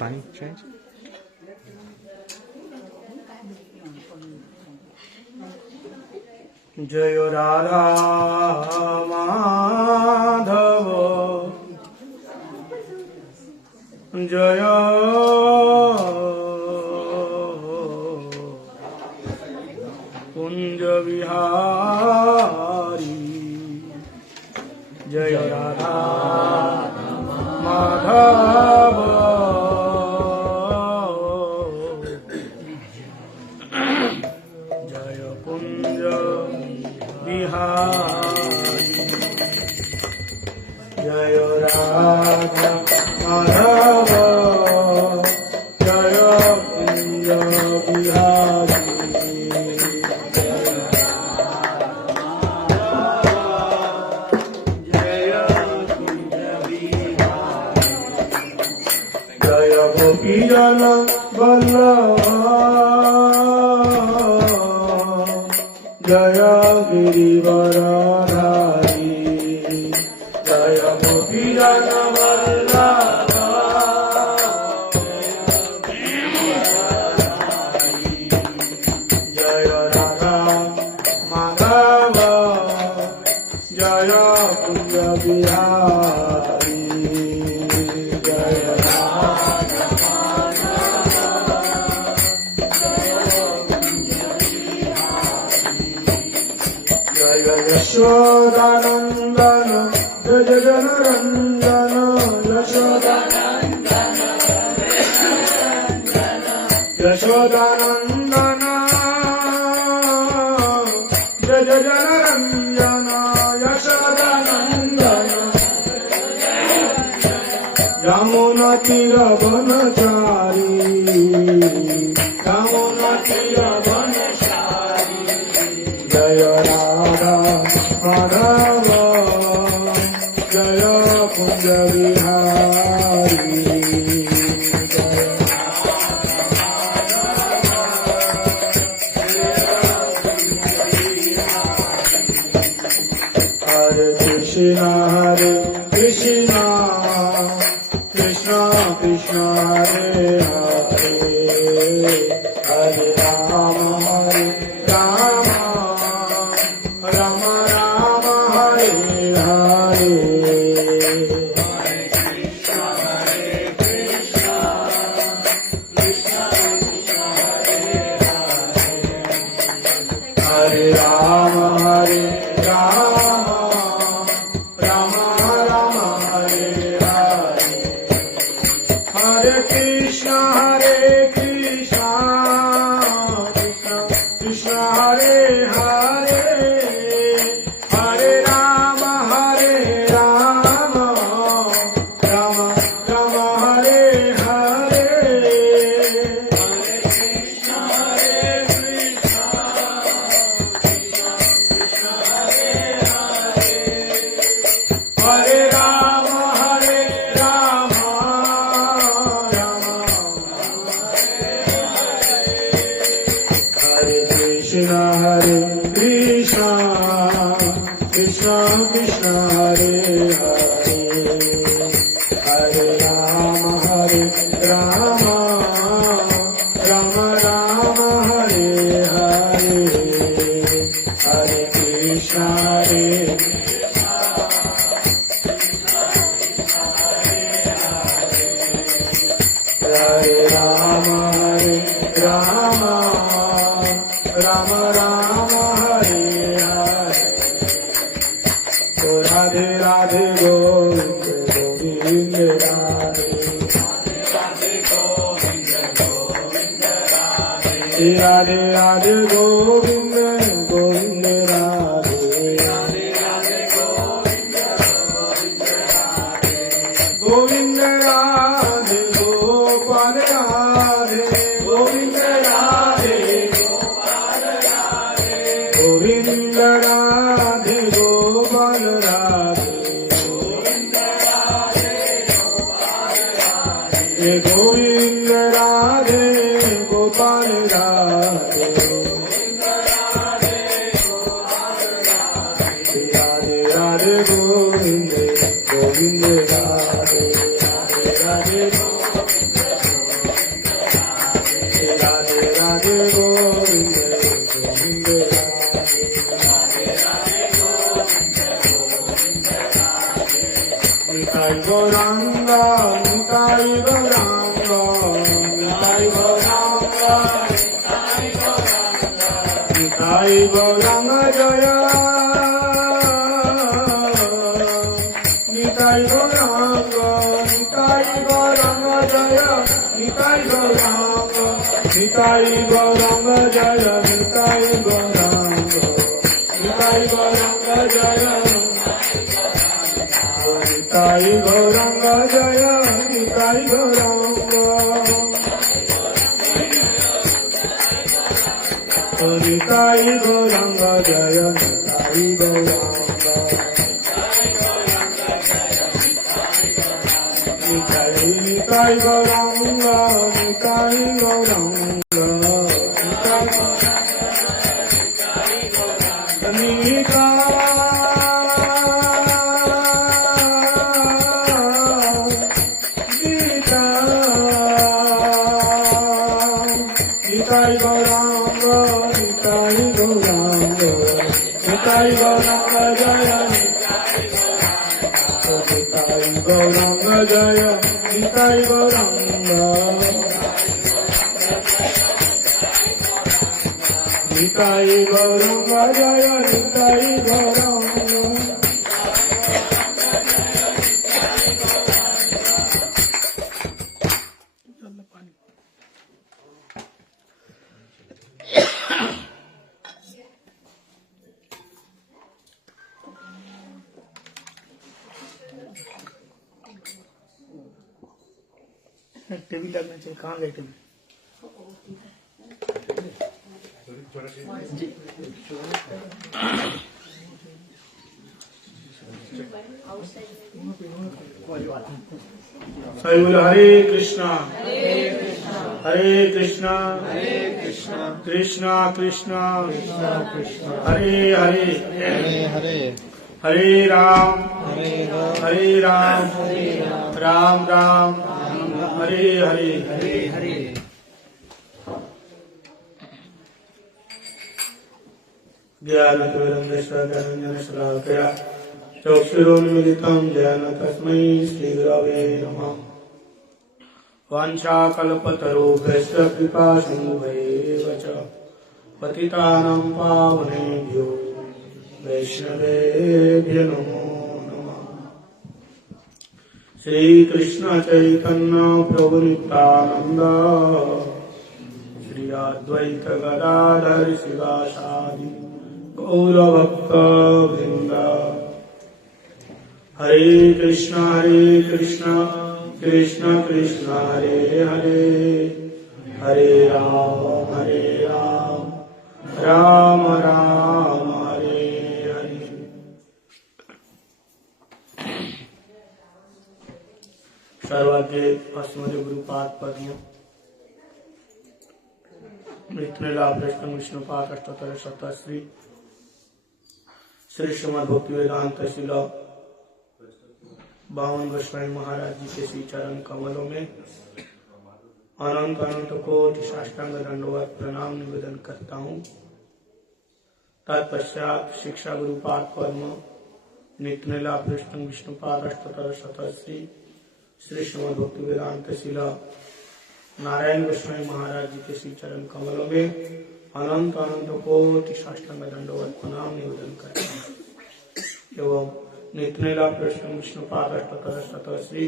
पानी चेंज जय राधा माधव जय कुंज बिहारी जय राधा माधव जय कुंज बिहारी जय राधा माधव जय कुंज बिहारी जय गोपीजन वल्लभ जय गिरिवरधारी जय गोपीजन वल्लभ जय राधा माधव जय कुंज बिहारी जय जय यशोदानंदन जय जनरंजन यशोदानंदन जय जनरंजन यशोदानंदन यमुना तीर वनचारी यमुना तीर वनचारी जय राधा माधव जय कुंज बिहारी हरे कृष्ण कृष्ण कृष्ण हरे हरे हरे राम राम राम हरे हरे हरे राम राम राम हरे हरे हरे कृष्ण कृष्ण कृष्ण हरे हरे हरे राम राम राम हरे हरे हरे राम राम हरे कृष्ण कृष्ण कृष्ण हरे हरे हरे राम राम राम हरे हरे हरे कृष्ण हरे राम राम हरे हरे ओ राधे राधे गोविंद गोविंद राधे राधे राधे गोविंद गोविंद राधे गोविंद राधे गोपाल राधे गोविंद राधे गोविंद राधे गोपाल राधे गोविंद राधे गोपाल राधे राधे राधे गोविंद गोविंद राधे राधे राधे নিতাই গৌরাঙ্গ নিতাই গৌরাঙ্গ নিতাই গৌরাঙ্গ নিতাই গৌরাঙ্গ জয় নিতাই গৌরাঙ্গ নিতাই গৌরাঙ্গ জয় নিতাই গৌরাঙ্গ নিতাই গৌরাঙ্গ জয় নিতাই গৌরাঙ্গ নিতাই গৌরাঙ্গ জয় নিতাই গৌরাঙ্গ জয় নিতাই গৌরাঙ্গ নিতাই গৌরাঙ্গ জয় নিতাই গৌরাঙ্গ নিতাই নিতাই গৌরাঙ্গ নিতাই গৌরাঙ্গ নিতাই গৌরাঙ্গ নিতাই গৌরাঙ্গ নিতাই গৌরাঙ্গ জয় নিতাই গৌরাঙ্গ জয় নিতাই গৌরাঙ্গ নিতাই গৌরাঙ্গ জয় নিতাই গৌরাঙ্গ टेबल लगना चाहिए कहाँ गए टेबल जी सही बोलो हरे कृष्णा हरे कृष्णा कृष्णा कृष्णा हरे हरे हरे राम राम राम हरे हरे ज्ञानतिमिरन्धश्रवणञ्जनशलाकया चक्षुरुन्मिलितं येन तस्मै श्रीगुरवे नमः वाञ्छाकल्पतरुभ्यश्च कृपासिन्धुभ्यैव च पतितानां पावनेभ्यो वैष्णवेभ्यो नमो नमः श्रीकृष्ण चैतन्य प्रभु नित्यानन्द श्री अद्वैत गदाधर शिवासादि गौरभक्त वृंद हरे कृष्ण कृष्ण कृष्ण हरे हरे हरे राम राम राम हरे हरे सर्वाध्याय अस्मद् गुरुपाद पद्म मित्रला प्रश्न विष्णुपाद अष्टोत्तर शतश्री श्री श्रीमद् भक्ति वेदांत शिल बावन गोस्वामी महाराज जी के श्री चरण कमलों में अनंत अनंत कोटि साष्टांग दंडवत प्रणाम निवेदन करता हूँ। तत्पश्चात शिक्षा गुरुपाद पद्म नित्यला कृष्ण विष्णुपाद अष्टोत्तर शतश्री श्री श्रीमद् भक्ति वेदांत शिल नारायण गोस्वामी महाराज जी के श्री चरण कमलों में अनंत अनंत कोटि साष्टांग दंडवत प्रणाम निवेदन करता हूँ एवं नित्यला कृष्ण विष्णुपाद अष्टोत्तर शतश्री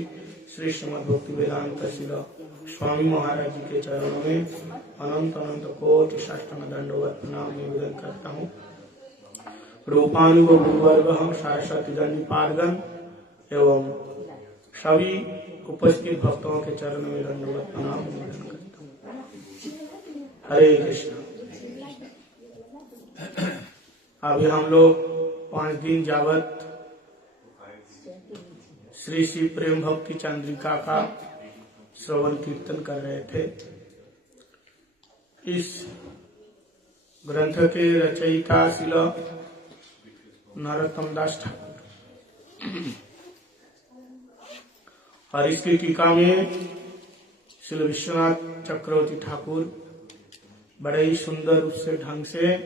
श्री श्रीमद् भक्ति वेदांत शिल स्वामी महाराज जी के चरणों में अनंत अनंत कोटि साष्टांग दंडवत प्रणाम निवेदन करता हूँ। रूपानुग गुरुवर्ग हम सरस्वती दंडी पादगण एवं सभी उपस्थित भक्तों के चरणों में दंडवत प्रणाम निवेदन करता हूँ। हरे कृष्ण। अभी हम लोग 5 दिन जावत श्री श्री प्रेम भक्ति चंद्रिका का श्रवण कीर्तन कर रहे थे। इस ग्रंथ के रचयिता श्रील नरोत्तम दास ठाकुर और इसकी टीका में श्री विश्वनाथ चक्रवर्ती ठाकुर बड़े ही सुंदर रूप से ढंग से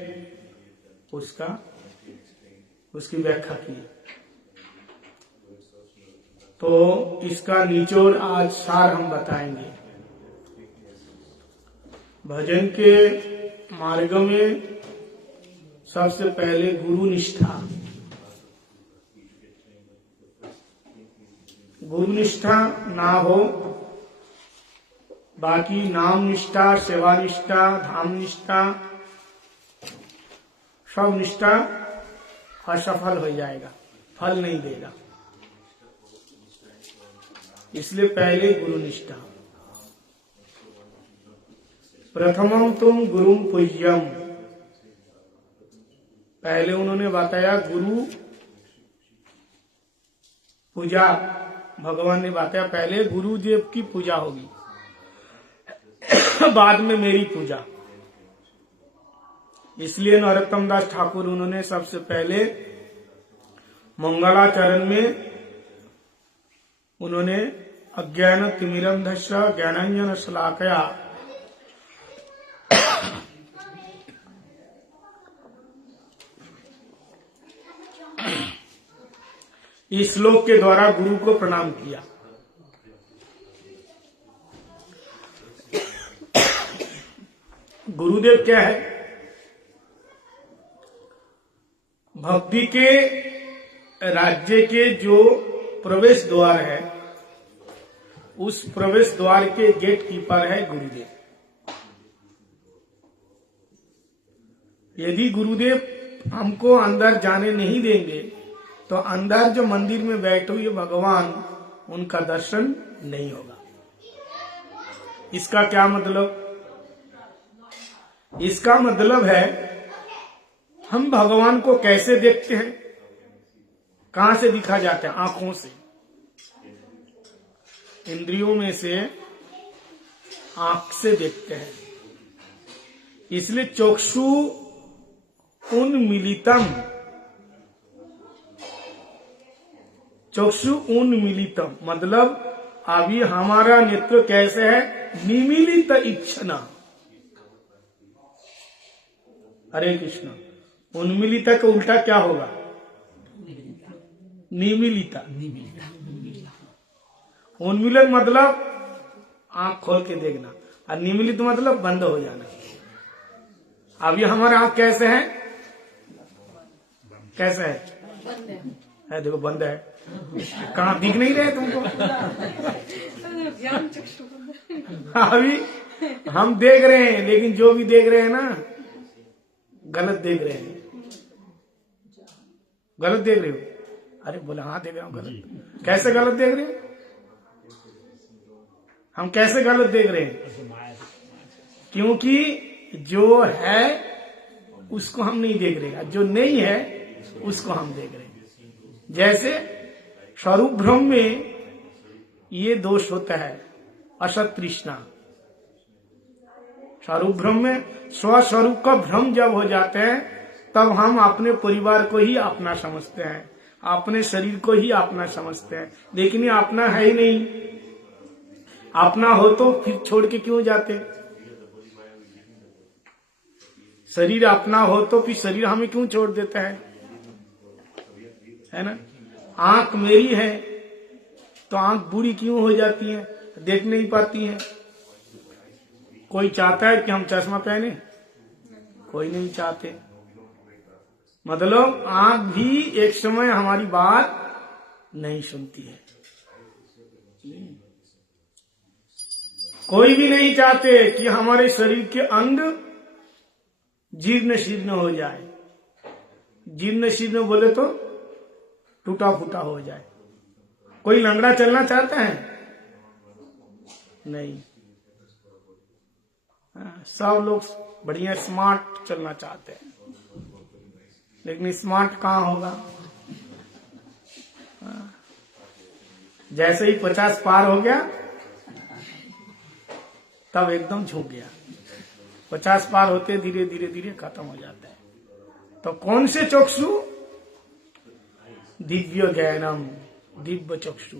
उसकी व्याख्या की। तो इसका निचोड़ आज सार हम बताएंगे। भजन के मार्ग में सबसे पहले गुरु निष्ठा। गुरु निष्ठा ना हो, बाकी नाम निष्ठा, सेवा निष्ठा, धाम निष्ठा, सब निष्ठा असफल हो जाएगा, फल नहीं देगा। इसलिए पहले गुरु निष्ठा। प्रथमम तुम गुरु पूज्यम, पहले उन्होंने बताया गुरु पूजा। भगवान ने बताया पहले गुरुदेव की पूजा होगी, बाद में मेरी पूजा। इसलिए नरोत्तम दास ठाकुर उन्होंने सबसे पहले मंगलाचरण में उन्होंने अज्ञान तिमिरंधस्य ज्ञानांजन शलाकया इस श्लोक के द्वारा गुरु को प्रणाम किया। गुरुदेव क्या है? भक्ति के राज्य के जो प्रवेश द्वार है, उस प्रवेश द्वार के गेट कीपर है गुरुदेव। यदि गुरुदेव हमको अंदर जाने नहीं देंगे तो अंदर जो मंदिर में बैठे हुए भगवान, उनका दर्शन नहीं होगा। इसका क्या मतलब? इसका मतलब है हम भगवान को कैसे देखते हैं? कहां से दिखा जाता है? आंखों से। इंद्रियों में से आंख से देखते हैं। इसलिए चक्षु उन्मीलितम, चक्षु उन्मीलितम मतलब अभी हमारा नेत्र कैसे है? निमीलित इच्छना। हरे कृष्ण। उन्मीलिता का उल्टा क्या होगा? निमीलिता। उन्मीलित मतलब आंख खोल के देखना, और निमीलित मतलब बंद हो जाना। अभी हमारा आंख कैसे है? कैसे है? देखो बंद है। कहाँ दिख नहीं रहे तुमको? अभी हम देख रहे हैं, लेकिन जो भी देख रहे हैं ना, गलत देख रहे हैं। गलत देख रहे हो? अरे बोले हाँ देख रहा हूँ। गलत कैसे? गलत देख रहे हो? हम कैसे गलत देख रहे हैं? क्योंकि जो है उसको हम नहीं देख रहे, जो नहीं है उसको हम देख रहे हैं। जैसे स्वरूप भ्रम में ये दोष होता है, असत तृष्णा। स्वरूप भ्रम में स्वस्वरूप का भ्रम जब हो जाते हैं, तब हम अपने परिवार को ही अपना समझते हैं, अपने शरीर को ही अपना समझते हैं। लेकिन ये अपना है ही नहीं। अपना हो तो फिर छोड़ के क्यों जाते? शरीर अपना हो तो फिर शरीर हमें क्यों छोड़ देता है ना? आंख मेरी है तो आंख बूढ़ी क्यों हो जाती है? देख नहीं पाती है। कोई चाहता है कि हम चश्मा पहने? कोई नहीं चाहते। मतलब आंख भी एक समय हमारी बात नहीं सुनती है। कोई भी नहीं चाहते कि हमारे शरीर के अंग जीर्ण शीर्ण हो जाए। जीर्ण शीर्ण बोले तो टूटा फूटा हो जाए। कोई लंगड़ा चलना चाहता है? नहीं। सब लोग बढ़िया स्मार्ट चलना चाहते हैं, लेकिन स्मार्ट कहाँ होगा? जैसे ही 50 पार हो गया तब एकदम झुक गया। 50 पार होते धीरे धीरे धीरे खत्म हो जाता है। तो कौन से चक्षु? दिव्य ज्ञानम, दिव्य चक्षु।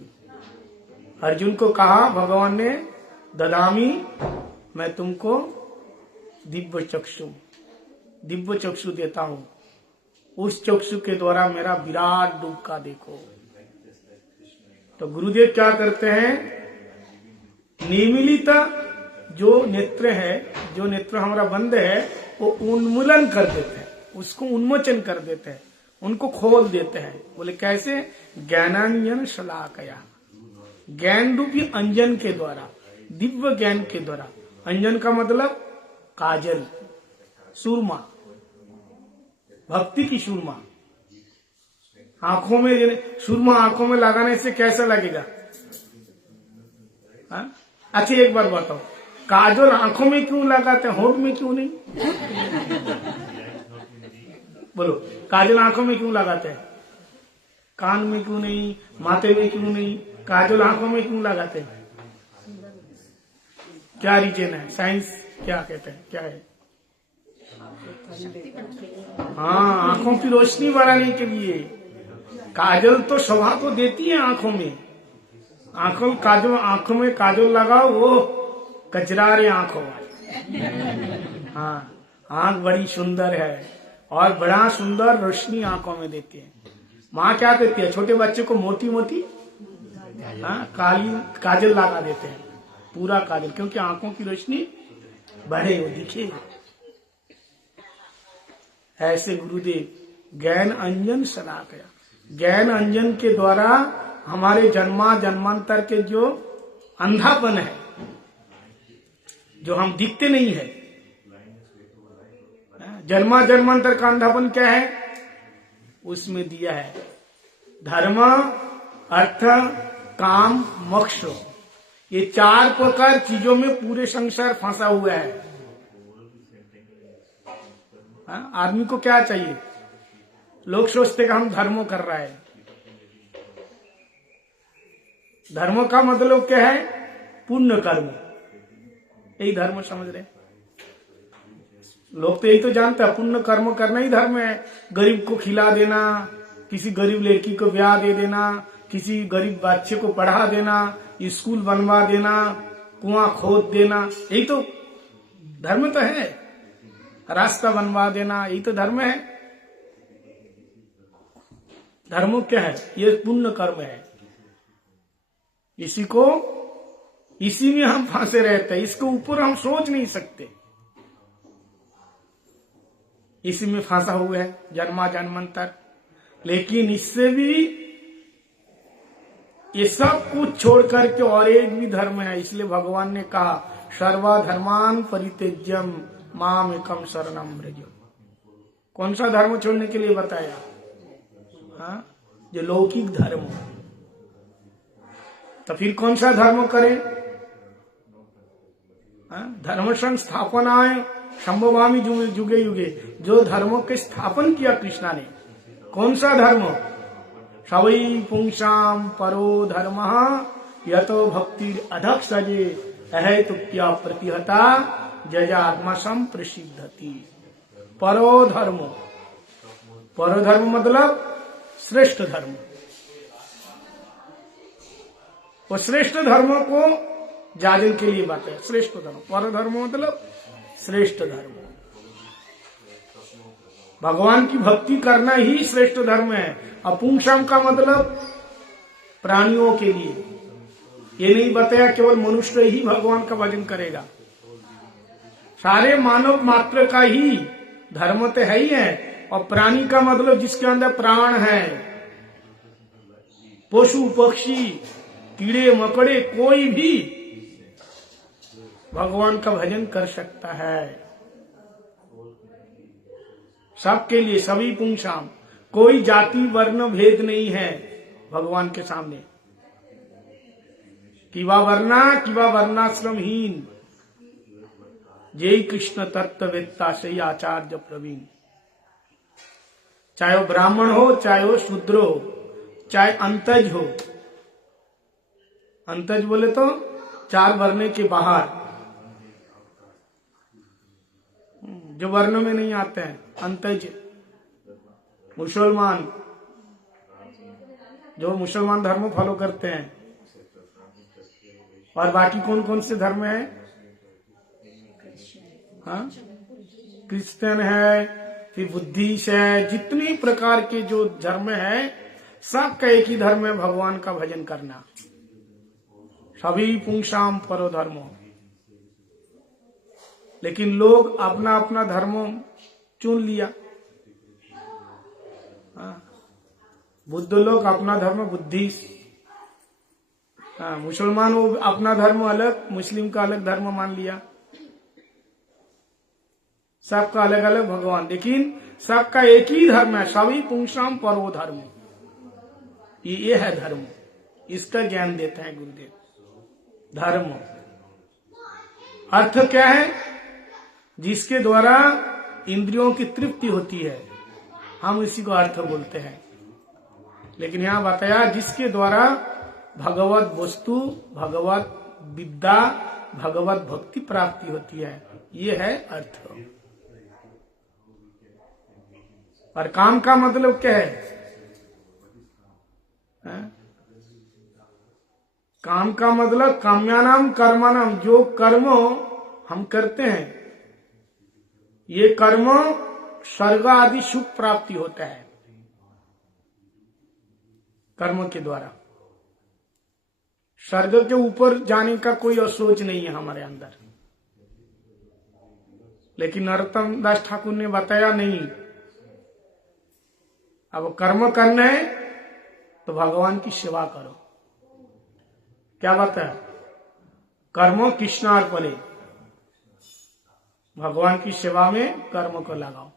अर्जुन को कहा भगवान ने, ददामी, मैं तुमको दिव्य चक्षु देता हूं। उस चक्षु के द्वारा मेरा विराट रूप का देखो। तो गुरुदेव क्या करते हैं, निमीलित जो नेत्र है, जो नेत्र हमारा बंद है, वो उन्मूलन कर देते हैं, उसको उन्मोचन कर देते हैं, उनको खोल देते हैं। बोले कैसे? ज्ञानांजन शलाकया, ज्ञान रूपी अंजन के द्वारा, दिव्य ज्ञान के द्वारा। अंजन का मतलब काजल, सुरमा, भक्ति की सुरमा। आंखों में सुरमा आंखों में लगाने से कैसा लगेगा? हाँ? अच्छा एक बार बताओ, काजल आंखों में क्यों लगाते हैं, होंठ में क्यों नहीं? बोलो, काजल आंखों में क्यों लगाते हैं? कान में क्यों नहीं, माथे में क्यों नहीं, काजल आंखों में क्यों लगाते हैं? क्या रीजन है? साइंस क्या कहते हैं, क्या है? हाँ, आंखों की रोशनी बढ़ाने के लिए। काजल तो शोभा तो देती है आंखों में। आंखों में काजल लगाओ, वो कचरारे आंखों वाली। हाँ, आंख बड़ी सुंदर है और बड़ा सुंदर रोशनी आंखों में देती है। माँ क्या कहती है, छोटे बच्चे को मोटी मोटी काली काजल लगा देते हैं, पूरा काजल, क्योंकि आंखों की रोशनी बढ़े, वो दिखे। ऐसे गुरुदेव ज्ञान अंजन शलाकया, ज्ञान अंजन के द्वारा हमारे जन्मांतर के जो अंधापन है, जो हम दिखते नहीं है, जन्मांतर का अंधापन क्या है, उसमें दिया है धर्म, अर्थ, काम, मोक्ष। ये 4 प्रकार चीजों में पूरे संसार फंसा हुआ है। आदमी को क्या चाहिए? लोग सोचते कि हम धर्म कर रहा है। धर्म का मतलब क्या है? पुण्य कर्म, यही धर्म समझ रहे। लोग तो यही तो जानते हैं, पुण्य कर्म करना ही धर्म है। गरीब को खिला देना, किसी गरीब लड़की को ब्याह दे देना, किसी गरीब बच्चे को पढ़ा देना, स्कूल बनवा देना, कुआं खोद देना, यही तो धर्म तो है। रास्ता बनवा देना, यही तो धर्म है। धर्म क्या है? ये पुण्य कर्म है। इसी में हम फंसे रहते हैं, इसके ऊपर हम सोच नहीं सकते। इसी में फंसा हुआ है जन्मांतर। लेकिन इससे भी ये सब कुछ छोड़ करके और एक भी धर्म है। इसलिए भगवान ने कहा सर्वा धर्मान परित्यज्यम माम एकम शरणम व्रज। कौन सा धर्म छोड़ने के लिए बताया? हाँ, जो लौकिक धर्म। तो फिर कौन सा धर्म करें? धर्म संस्थापनाएं संभवामी जुगे युगे, जो धर्मों के स्थापन किया कृष्णा ने। कौन सा धर्म? सवै पुंसाम परो धर्म यतो भक्ति अधक सजे अहेतुक्या प्रतिहता जजात्मसम प्रसिद्धति। परो धर्म, परो धर्म मतलब श्रेष्ठ धर्म। वो श्रेष्ठ धर्मों को जाने के लिए बात है। श्रेष्ठ धर्म, पर धर्म मतलब श्रेष्ठ धर्म। भगवान की भक्ति करना ही श्रेष्ठ धर्म है। अपुंसम का मतलब प्राणियों के लिए। ये नहीं बताया केवल मनुष्य ही भगवान का भजन करेगा। सारे मानव मात्र का ही धर्म तो है ही है। और प्राणी का मतलब जिसके अंदर प्राण है। पशु पक्षी कीड़े मकड़े कोई भी भगवान का भजन कर सकता है। सबके लिए, सभी पुंसाम, कोई जाति वर्ण भेद नहीं है भगवान के सामने। किवा वर्णाश्रमहीन जय कृष्ण तत्ववेत्ता से आचार्य प्रवीण। चाहे वो ब्राह्मण हो, चाहे वो शूद्र हो, चाहे अंतज हो। अंतज बोले तो 4 वर्ण के बाहर, जो वर्ण में नहीं आते हैं, अंतज। मुसलमान, जो मुसलमान धर्म फॉलो करते हैं। और बाकी कौन कौन से धर्म है? हाँ, क्रिश्चियन है, फिर बुद्धिस्ट है, जितनी प्रकार के जो धर्म है सबका एक ही धर्म है, भगवान का भजन करना। सभी पुंसाम परो धर्मो। लेकिन लोग अपना अपना धर्म चुन लिया। बुद्ध लोग अपना धर्म बुद्धिस्ट, मुसलमान वो अपना धर्म अलग, मुस्लिम का अलग धर्म मान लिया। सबका अलग अलग भगवान, लेकिन सबका एक ही धर्म है। सभी पुंसाम परो धर्म, ये है धर्म। इसका ज्ञान देते हैं गुरुदेव। धर्म अर्थ क्या है? जिसके द्वारा इंद्रियों की तृप्ति होती है, हम इसी को अर्थ बोलते हैं। लेकिन यहां बताया जिसके द्वारा भगवत वस्तु, भगवत विद्या, भगवत भक्ति प्राप्ति होती है, ये है अर्थ। और काम का मतलब क्या है? काम का मतलब काम्यानाम कर्मानाम, जो कर्म हम करते हैं, ये कर्म स्वर्ग आदि सुख प्राप्ति होता है कर्म के द्वारा। स्वर्ग के ऊपर जाने का कोई सोच नहीं है हमारे अंदर। लेकिन नरोत्तम दास ठाकुर ने बताया नहीं, अब कर्म करना है तो भगवान की सेवा करो। क्या बताया? कर्म कृष्णार्पणे, भगवान की सेवा में कर्म को लगाओ,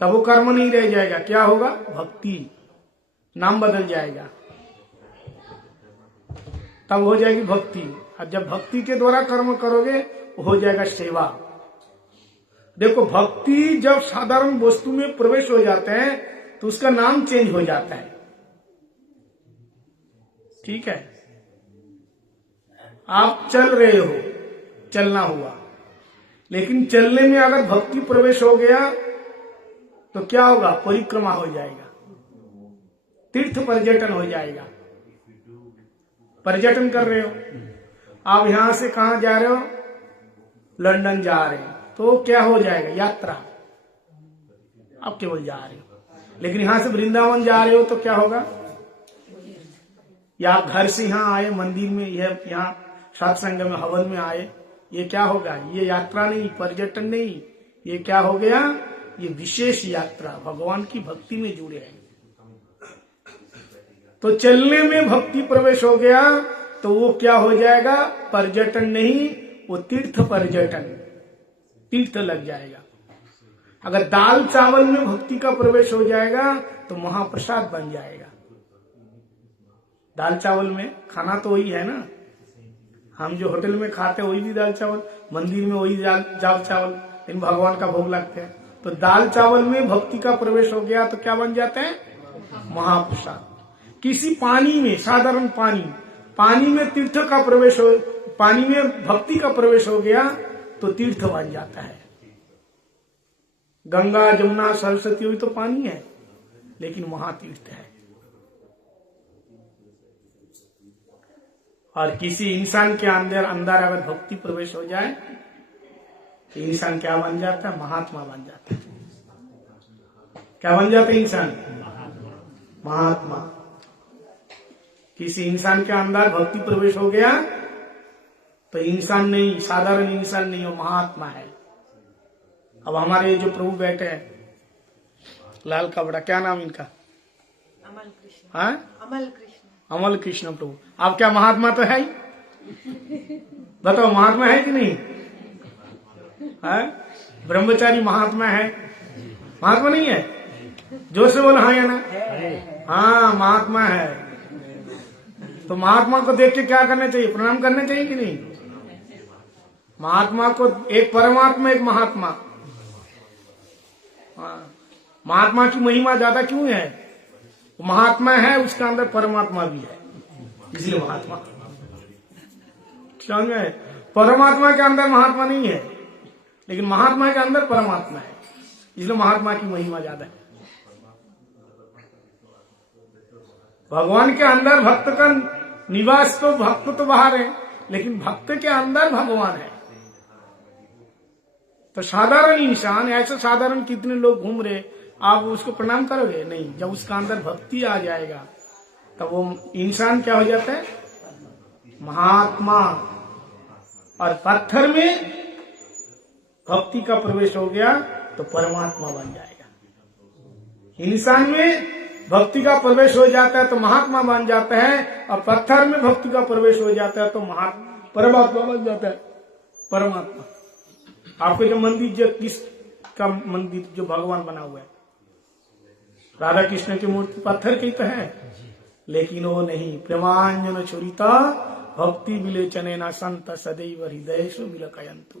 तब वो कर्म नहीं रह जाएगा। क्या होगा? भक्ति, नाम बदल जाएगा, तब हो जाएगी भक्ति। और जब भक्ति के द्वारा कर्म करोगे हो जाएगा सेवा। देखो, भक्ति जब साधारण वस्तु में प्रवेश हो जाते हैं तो उसका नाम चेंज हो जाता है। ठीक है, आप चल रहे हो, चलना हुआ, लेकिन चलने में अगर भक्ति प्रवेश हो गया तो क्या होगा? परिक्रमा हो जाएगा, तीर्थ पर्यटन हो जाएगा। पर्यटन कर रहे हो आप, यहां से कहां जा रहे हो? लंदन जा रहे हो, तो क्या हो जाएगा? यात्रा। आप केवल जा रहे हो। लेकिन यहां से वृंदावन जा रहे हो तो क्या होगा? या आप घर से यहां आए, मंदिर में, यहाँ सत्संग में, हवन में आए, ये क्या होगा? ये यात्रा नहीं, पर्यटन नहीं, ये क्या हो गया? ये विशेष यात्रा, भगवान की भक्ति में जुड़े हैं। तो चलने में भक्ति प्रवेश हो गया तो वो क्या हो जाएगा? पर्यटन नहीं, वो तीर्थ पर्यटन, तीर्थ लग जाएगा। अगर दाल चावल में भक्ति का प्रवेश हो जाएगा तो महाप्रसाद बन जाएगा। दाल चावल में खाना तो वही है ना, हम जो होटल में खाते हैं वही भी दाल चावल, मंदिर में वही दाल चावल, इन भगवान का भोग लगते हैं। तो दाल चावल में भक्ति का प्रवेश हो गया तो क्या बन जाते हैं? महाप्रसाद। किसी पानी में, साधारण पानी में तीर्थ का प्रवेश हो, पानी में भक्ति का प्रवेश हो गया तो तीर्थ बन जाता है। गंगा, जमुना, सरस्वती हुई तो पानी है, लेकिन महातीर्थ है। और किसी इंसान के अंदर अगर भक्ति प्रवेश हो जाए तो इंसान क्या बन जाता है? महात्मा बन जाता है। क्या बन जाता है इंसान? महात्मा। किसी इंसान के अंदर भक्ति प्रवेश हो गया तो इंसान नहीं, साधारण इंसान नहीं, वो महात्मा है। अब हमारे जो प्रभु बैठे हैं, लाल कपड़ा, क्या नाम इनका? अमल कृष्ण। हाँ, अमल कृष्ण। अमल कृष्ण प्रभु। आप क्या महात्मा तो है ही? बताओ, महात्मा है कि नहीं? है? ब्रह्मचारी महात्मा है? महात्मा नहीं है? जोर से बोलो हाँ या ना। हाँ, महात्मा है। तो महात्मा को देख के क्या करना चाहिए? प्रणाम करना चाहिए कि नहीं? महात्मा को, एक परमात्मा, एक महात्मा। महात्मा की महिमा ज्यादा क्यों है? महात्मा है, उसके अंदर परमात्मा भी है, इसलिए महात्मा। समझ में? परमात्मा के अंदर महात्मा नहीं है, लेकिन महात्मा के अंदर परमात्मा है, इसलिए महात्मा की महिमा ज्यादा है। भगवान के अंदर भक्त का निवास, तो भक्त तो बाहर है, लेकिन भक्त के अंदर भगवान है। तो साधारण इंसान, ऐसे साधारण कितने लोग घूम रहे, आप उसको प्रणाम करोगे नहीं। जब उसका अंदर भक्ति आ जाएगा तब वो इंसान क्या हो जाता है, महात्मा। और पत्थर में भक्ति का प्रवेश हो गया तो परमात्मा बन जाएगा। इंसान में भक्ति का प्रवेश हो जाता है तो महात्मा बन जाता है, और पत्थर में भक्ति का प्रवेश हो जाता है तो परमात्मा बन जाता है, परमात्मा। आपके जो मंदिर, जो किसका मंदिर, जो भगवान बना हुआ है, राधा कृष्ण की मूर्ति पत्थर की तो है, लेकिन वो नहीं। प्रेमांजन छुरिता भक्ति विलेचने न संत सदैव हृदय विलकयन्तु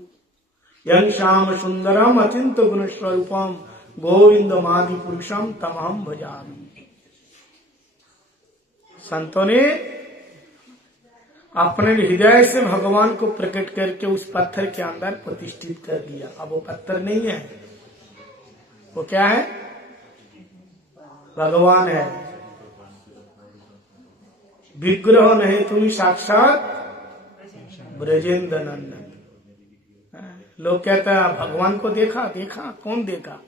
यं श्याम सुंदरम अचिंत गुण स्वरूपम गोविंद मादि पुरुषम तमहम भजामि। संतों ने अपने हृदय से भगवान को प्रकट करके उस पत्थर के अंदर प्रतिष्ठित कर दिया। अब वो पत्थर नहीं है, वो क्या है, भगवान है। विग्रह नहीं, तुम साक्षात ब्रजेंद्र नंदन। लोग कहता है भगवान को देखा, देखा कौन देखा,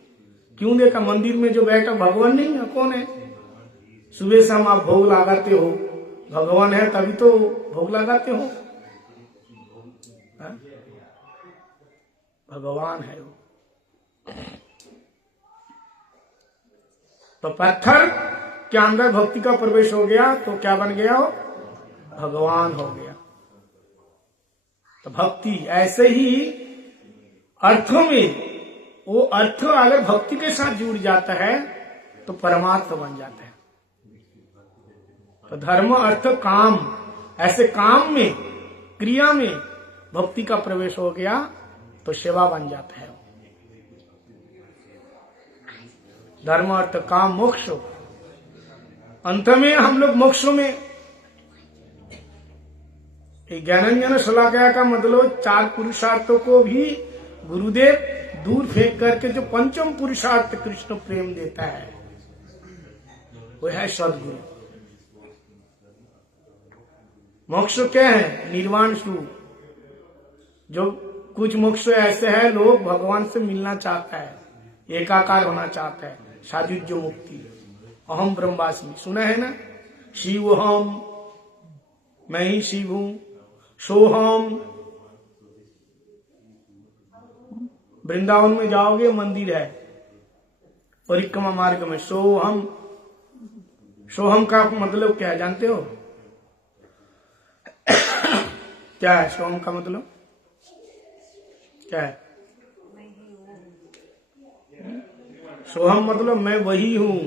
क्यों देखा? मंदिर में जो बैठा भगवान नहीं है, कौन है? सुबह शाम आप भोग लगाते हो, भगवान है तभी तो भोग लगाते हो। भगवान है वो। तो पत्थर के अंदर भक्ति का प्रवेश हो गया तो क्या बन गया हो, भगवान हो गया। तो भक्ति ऐसे ही अर्थों में, वो अर्थ अगर भक्ति के साथ जुड़ जाता है तो परमात्मा बन जाता है। तो धर्म अर्थ काम, ऐसे काम में, क्रिया में भक्ति का प्रवेश हो गया तो सेवा बन जाता है। धर्म अर्थ काम मोक्ष, अंत में हम लोग मोक्ष में। ज्ञानांजन शलाकया का मतलब 4 पुरुषार्थों को भी गुरुदेव दूर फेंक करके जो पंचम पुरुषार्थ कृष्ण प्रेम देता है वो है सद्गुरु। मोक्ष क्या है, निर्वाण स्वरूप। जो कुछ मोक्ष ऐसे है, लोग भगवान से मिलना चाहता है, एकाकार होना चाहता है, सायुज्य मुक्ति, अहम ब्रह्मास्मि, सुना है ना, शिव हम, मैं ही शिव हूं, सोहम। वृंदावन में जाओगे मंदिर है, परिक्रमा मार्ग में सोहम, सोहम का मतलब क्या है जानते हो? क्या है सोहम का मतलब? क्या है सोहम? मतलब मैं वही हूं।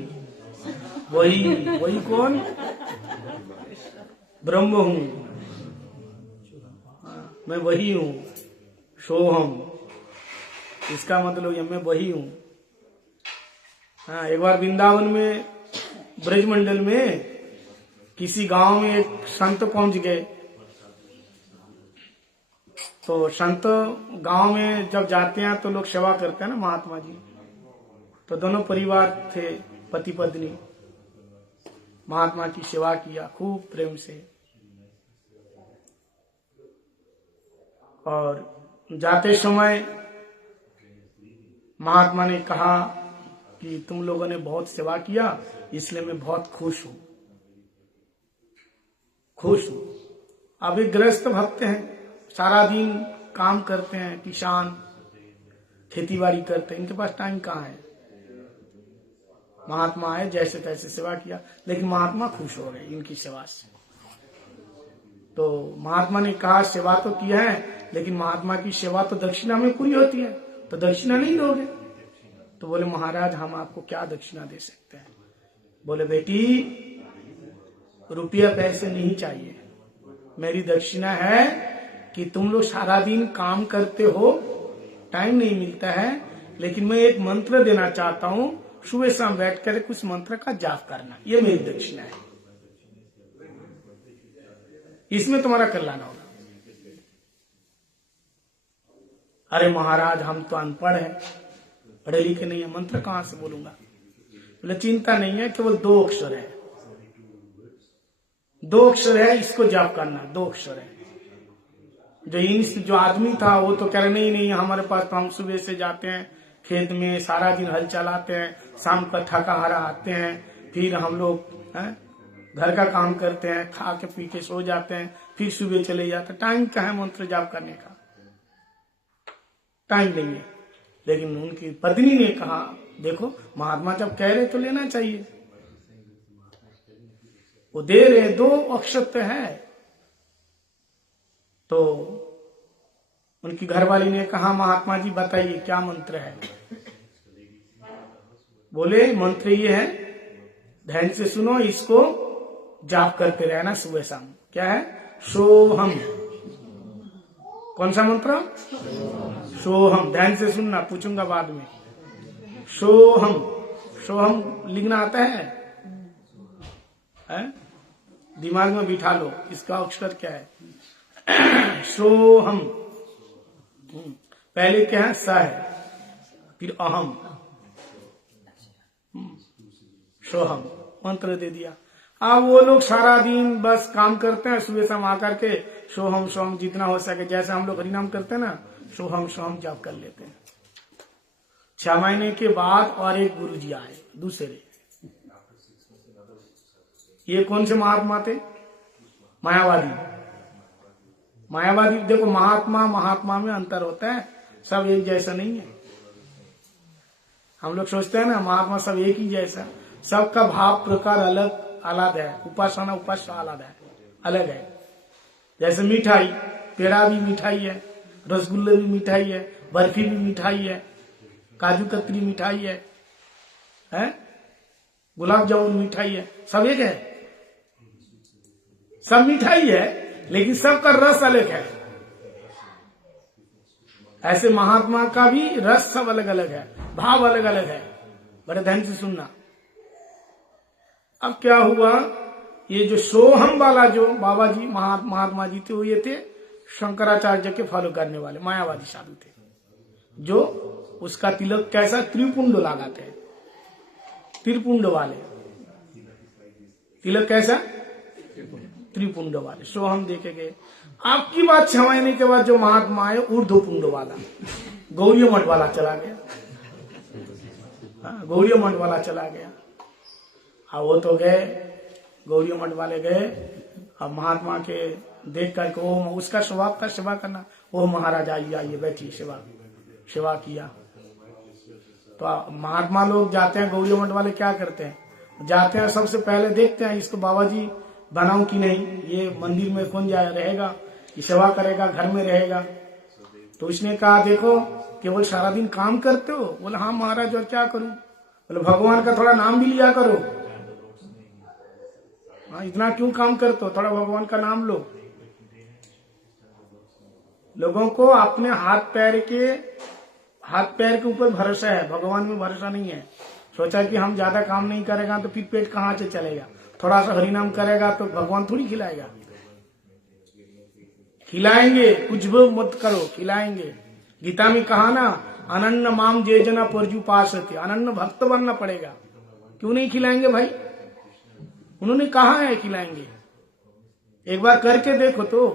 वही कौन? ब्रह्म हूं, मैं वही हूं, सोहम। इसका मतलब ये मैं वही हूं। हाँ, एक बार वृंदावन में ब्रजमंडल में किसी गांव में एक संत पहुंच गए। तो संत गांव में जब जाते हैं तो लोग सेवा करते हैं ना, महात्मा जी। तो दोनों परिवार थे, पति पत्नी, महात्मा की सेवा किया खूब प्रेम से। और जाते समय महात्मा ने कहा कि तुम लोगों ने बहुत सेवा किया, इसलिए मैं बहुत खुश हूं। अभी गृहस्थ भक्त हैं, सारा दिन काम करते हैं, किसान खेती बाड़ी करते हैं, इनके पास टाइम कहाँ है? महात्मा आए, जैसे तैसे सेवा किया, लेकिन महात्मा खुश हो गए इनकी सेवा से। तो महात्मा ने कहा सेवा तो किया है, लेकिन महात्मा की सेवा तो दक्षिणा में पूरी होती है, तो दक्षिणा नहीं दोगे? तो बोले महाराज हम आपको क्या दक्षिणा दे सकते हैं? बोले बेटी रुपया पैसे नहीं चाहिए, मेरी दक्षिणा है कि तुम लोग सारा दिन काम करते हो, टाइम नहीं मिलता है, लेकिन मैं एक मंत्र देना चाहता हूं, सुबह शाम बैठ कर कुछ मंत्र का जाप करना, ये मेरी दक्षिणा है, इसमें तुम्हारा कल्याण होगा। अरे महाराज हम तो अनपढ़ हैं, पढ़े लिखे नहीं है, मंत्र कहां से बोलूंगा? बोले चिंता नहीं है, केवल 2 अक्षर है, 2 अक्षर है, इसको जाप करना, 2 अक्षर है। जो आदमी था वो तो कह रहे नहीं हमारे पास तो हम सुबह से जाते हैं, खेत में सारा दिन हल चलाते हैं, शाम का थका हारा आते हैं, फिर हम लोग घर का काम करते हैं, खा के पी के सो जाते हैं, फिर सुबह चले जाते हैं। टाइम कहाँ है मंत्र जाप करने का? टाइम नहीं है। लेकिन उनकी पत्नी ने कहा, देखो महात्मा जब कह रहे तो लेना चाहिए, वो दे रहे, 2 अक्षत है। तो उनकी घरवाली ने कहा, महात्मा जी बताइए क्या मंत्र है? बोले मंत्र ये है, ध्यान से सुनो, इसको जाप करते रहना सुबह शाम। क्या है? सोहम। कौन सा मंत्र? सोहम। ध्यान से सुनना, पूछूंगा बाद में। सोहम। सोहम लिखना आता है? दिमाग में बिठा लो, इसका अक्षर क्या है? सोहम। पहले क्या है? स है, फिर अहम, सोहम। मंत्र दे दिया। अब वो लोग सारा दिन बस काम करते हैं, सुबह शाम आकर के सोहम सोहम जितना हो सके, जैसे हम लोग हरिनाम करते हैं ना, सोहम सोहम जाप कर लेते हैं। 6 महीने के बाद और एक गुरुजी आए दूसरे। ये कौन से महात्मा थे? मायावादी। मायावादी। देखो महात्मा में अंतर होता है, सब एक जैसा नहीं है। हम लोग सोचते हैं ना महात्मा सब एक ही जैसा, सबका भाव प्रकार अलग अलग है, उपासना अलग है। जैसे मिठाई, पेड़ा भी मिठाई है, रसगुल्ले भी मिठाई है, बर्फी भी मिठाई है, काजू कतरी मिठाई है, गुलाब जामुन मिठाई है, सब एक है। सब मिठाई है, लेकिन सबका रस अलग है। ऐसे महात्मा का भी रस सब अलग अलग है, भाव अलग अलग है। बड़े ध्यान से सुनना। अब क्या हुआ, ये जो सोहम वाला जो बाबा जी महात्मा जी थे, वो ये थे शंकराचार्य के फॉलो करने वाले मायावादी साधु थे, जो उसका तिलक कैसा? त्रिपुंड लगाते हैं, त्रिपुंड वाले। तिलक कैसा? त्रिपुंड वाले। सोहम देखे गए। आपकी बात 6 महीने के बाद जो महात्मा आए, ऊर्ध्वपुंड वाला, गौरी मठ वाला चला गया। गौरी मठ वाला चला गया। अब वो तो गए, गौरी मठ वाले गए। अब महात्मा के देख करके वो उसका स्वभाव का सेवा करना, वो महाराज आइए बैठिए, सेवा किया। तो महात्मा लोग जाते हैं, गौरी मठ वाले क्या करते हैं, जाते हैं सबसे पहले देखते हैं इसको बाबा जी बनाऊं कि नहीं, ये मंदिर में कौन जाए रहेगा, ये सेवा करेगा, घर में रहेगा। तो उसने कहा, देखो केवल सारा दिन काम करते हो? बोले हाँ महाराज, और क्या करूं? बोले भगवान का थोड़ा नाम भी लिया करो। हाँ, इतना क्यों काम करते हो, थोड़ा भगवान का नाम लो। लोगों को अपने हाथ पैर के ऊपर भरोसा है, भगवान में भरोसा नहीं है। सोचा कि हम ज्यादा काम नहीं करेगा तो फिर पेट कहाँ से चलेगा, थोड़ा सा हरिनाम करेगा तो भगवान थोड़ी खिलाएगा। खिलाएंगे, कुछ भी मत करो, खिलाएंगे। गीता में कहा ना, अनन्न माम जे जना पर्युपासते, अनन्न भक्त बनना पड़ेगा। क्यों नहीं खिलाएंगे भाई? उन्होंने कहा है खिलाएंगे। एक बार करके देखो तो।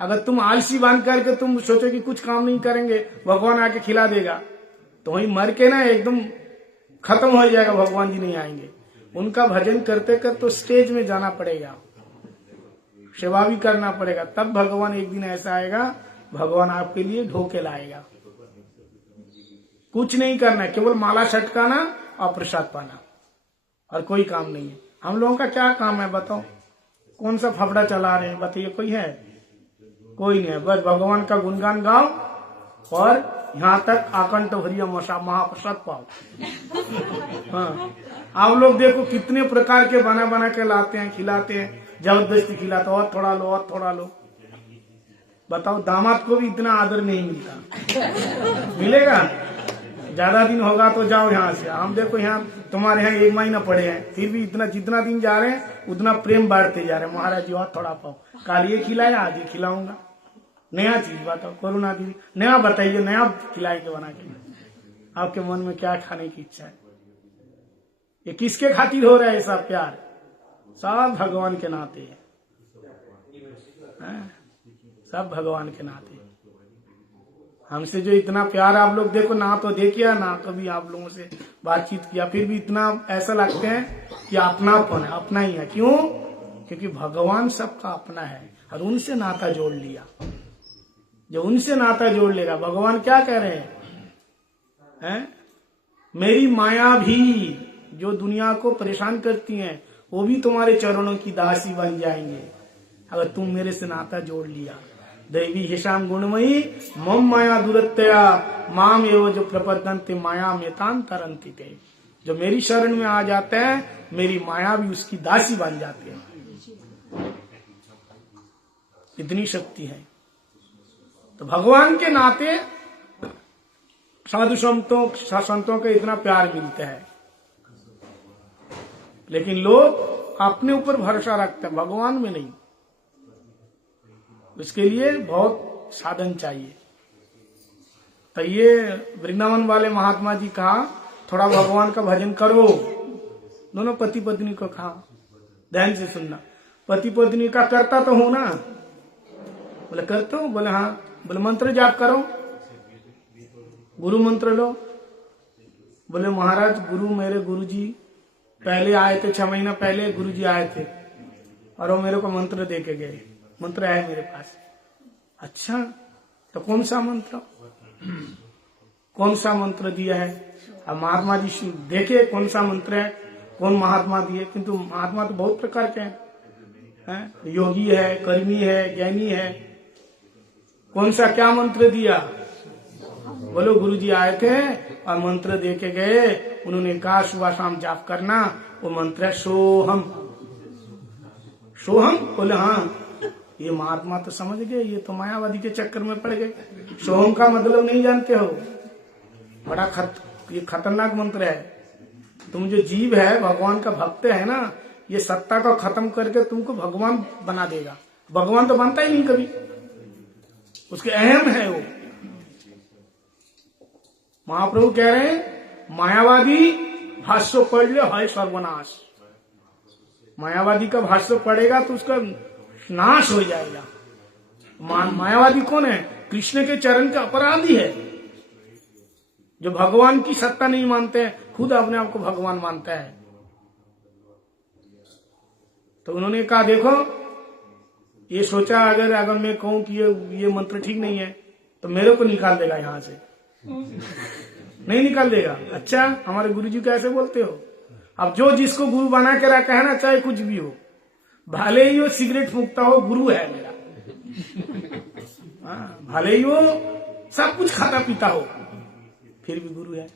अगर तुम आलसी बन करके तुम सोचो कि कुछ काम नहीं करेंगे, भगवान आके खिला देगा, तो वही मर के ना एकदम खत्म हो जाएगा, भगवान जी नहीं आएंगे। उनका भजन करते कर तो स्टेज में जाना पड़ेगा, सेवा भी करना पड़ेगा, तब भगवान एक दिन ऐसा आएगा, भगवान आपके लिए ढोके लाएगा। कुछ नहीं करना है, केवल माला छटकाना और प्रसाद पाना, और कोई काम नहीं है। हम लोगों का क्या काम है बताओ? कौन सा फफड़ा चला रहे हैं बताइए? कोई है? कोई नहीं है। बस भगवान का गुणगान गाओ और यहाँ तक आकंठ भरिया महाप्रसाद पाओ। हाँ, आप लोग देखो कितने प्रकार के बना के लाते हैं, खिलाते हैं, जबरदस्ती खिलाते, और थोड़ा लो और थोड़ा लो। बताओ, दामाद को भी इतना आदर नहीं मिलता। मिलेगा? ज्यादा दिन होगा तो जाओ यहाँ से। हम देखो यहाँ तुम्हारे यहाँ 1 महीना पड़े हैं, फिर भी इतना जितना दिन जा रहे हैं उतना प्रेम बढ़ते जा रहे हैं। महाराज जी और थोड़ा पाओ, कल ये खिलाया, आज ये खिलाऊंगा। नया चीज बताओ, करुणा दीदी नया बताइए, नया खिलाए के बना के। आपके मन में क्या खाने की इच्छा है? ये किसके खातिर हो रहा है सब प्यार? सब भगवान के नाते है, सब भगवान के नाते। हमसे जो इतना प्यार आप लोग देखो ना, तो देखिए ना कभी आप लोगों से बातचीत किया, फिर भी इतना ऐसा लगते हैं कि अपनापन है, अपना ही है। क्यों? क्योंकि भगवान सबका अपना है और उनसे नाता जोड़ लिया। जो उनसे नाता जोड़ लेगा, भगवान क्या कह रहे हैं? मेरी माया भी जो दुनिया को परेशान करती हैं, वो भी तुम्हारे चरणों की दासी बन जाएंगे अगर तुम मेरे से नाता जोड़ लिया। दैवी हिशाम गुणमयी मम माया दुरत्या माम एवं जो प्रपद्यन्ते माया मेतान तरंति ते। जो मेरी शरण में आ जाते हैं, मेरी माया भी उसकी दासी बन जाते हैं। इतनी शक्ति है। तो भगवान के नाते साधु संतों का इतना प्यार मिलता है, लेकिन लोग अपने ऊपर भरोसा रखते हैं, भगवान में नहीं। उसके लिए बहुत साधन चाहिए। तो ये वृंदावन वाले महात्मा जी कहा थोड़ा भगवान का भजन करो। दोनों पति पत्नी को कहा, ध्यान से सुनना। पति पत्नी का करता तो हो ना? बोले करते हो? बोले हाँ। बोले मंत्र जाप करो, गुरु मंत्र लो। बोले महाराज गुरु, मेरे गुरु जी पहले आए थे, 6 महीना पहले गुरु जी आए थे और वो मेरे को मंत्र दे के गए। मंत्र है मेरे पास। अच्छा, तो कौन सा मंत्र? कौन सा मंत्र दिया है? अब महात्मा जी देखे कौन सा मंत्र है, कौन महात्मा दिए। किंतु महात्मा तो बहुत प्रकार के हैं, योगी है, कर्मी है, ज्ञानी है। कौन सा क्या मंत्र दिया? बोलो गुरु जी आए थे और मंत्र दे के गए। उन्होंने कहा सुबह शाम जाप करना। वो मंत्र है सोहम। सोहम? बोले हाँ। ये महात्मा तो समझ गए, ये तो मायावादी के चक्कर में पड़ गए। सोहम का मतलब नहीं जानते हो? बड़ा ये खतरनाक मंत्र है। तुम जो जीव है, भगवान का भक्त है ना, ये सत्ता को खत्म करके तुमको भगवान बना देगा। भगवान तो बनता ही नहीं कभी, उसके अहम है वो। महाप्रभु कह रहे हैं मायावादी भाष्य पढ़ ले है सर्वनाश। मायावादी का भाष्य पढ़ेगा तो उसका नाश हो जाएगा। मायावादी कौन है? कृष्ण के चरण के अपराधी है, जो भगवान की सत्ता नहीं मानते हैं, खुद अपने आप को भगवान मानता है। तो उन्होंने कहा देखो, ये सोचा अगर मैं कहूं कि ये मंत्र ठीक नहीं है तो मेरे को निकाल देगा यहां से। नहीं निकाल देगा। अच्छा, हमारे गुरु जी कैसे बोलते हो? अब जो जिसको गुरु बना के रखा है ना, चाहे कुछ भी हो, भले ही वो सिगरेट फूंकता हो, गुरु है मेरा। भले ही वो सब कुछ खाता पीता हो, फिर भी गुरु है,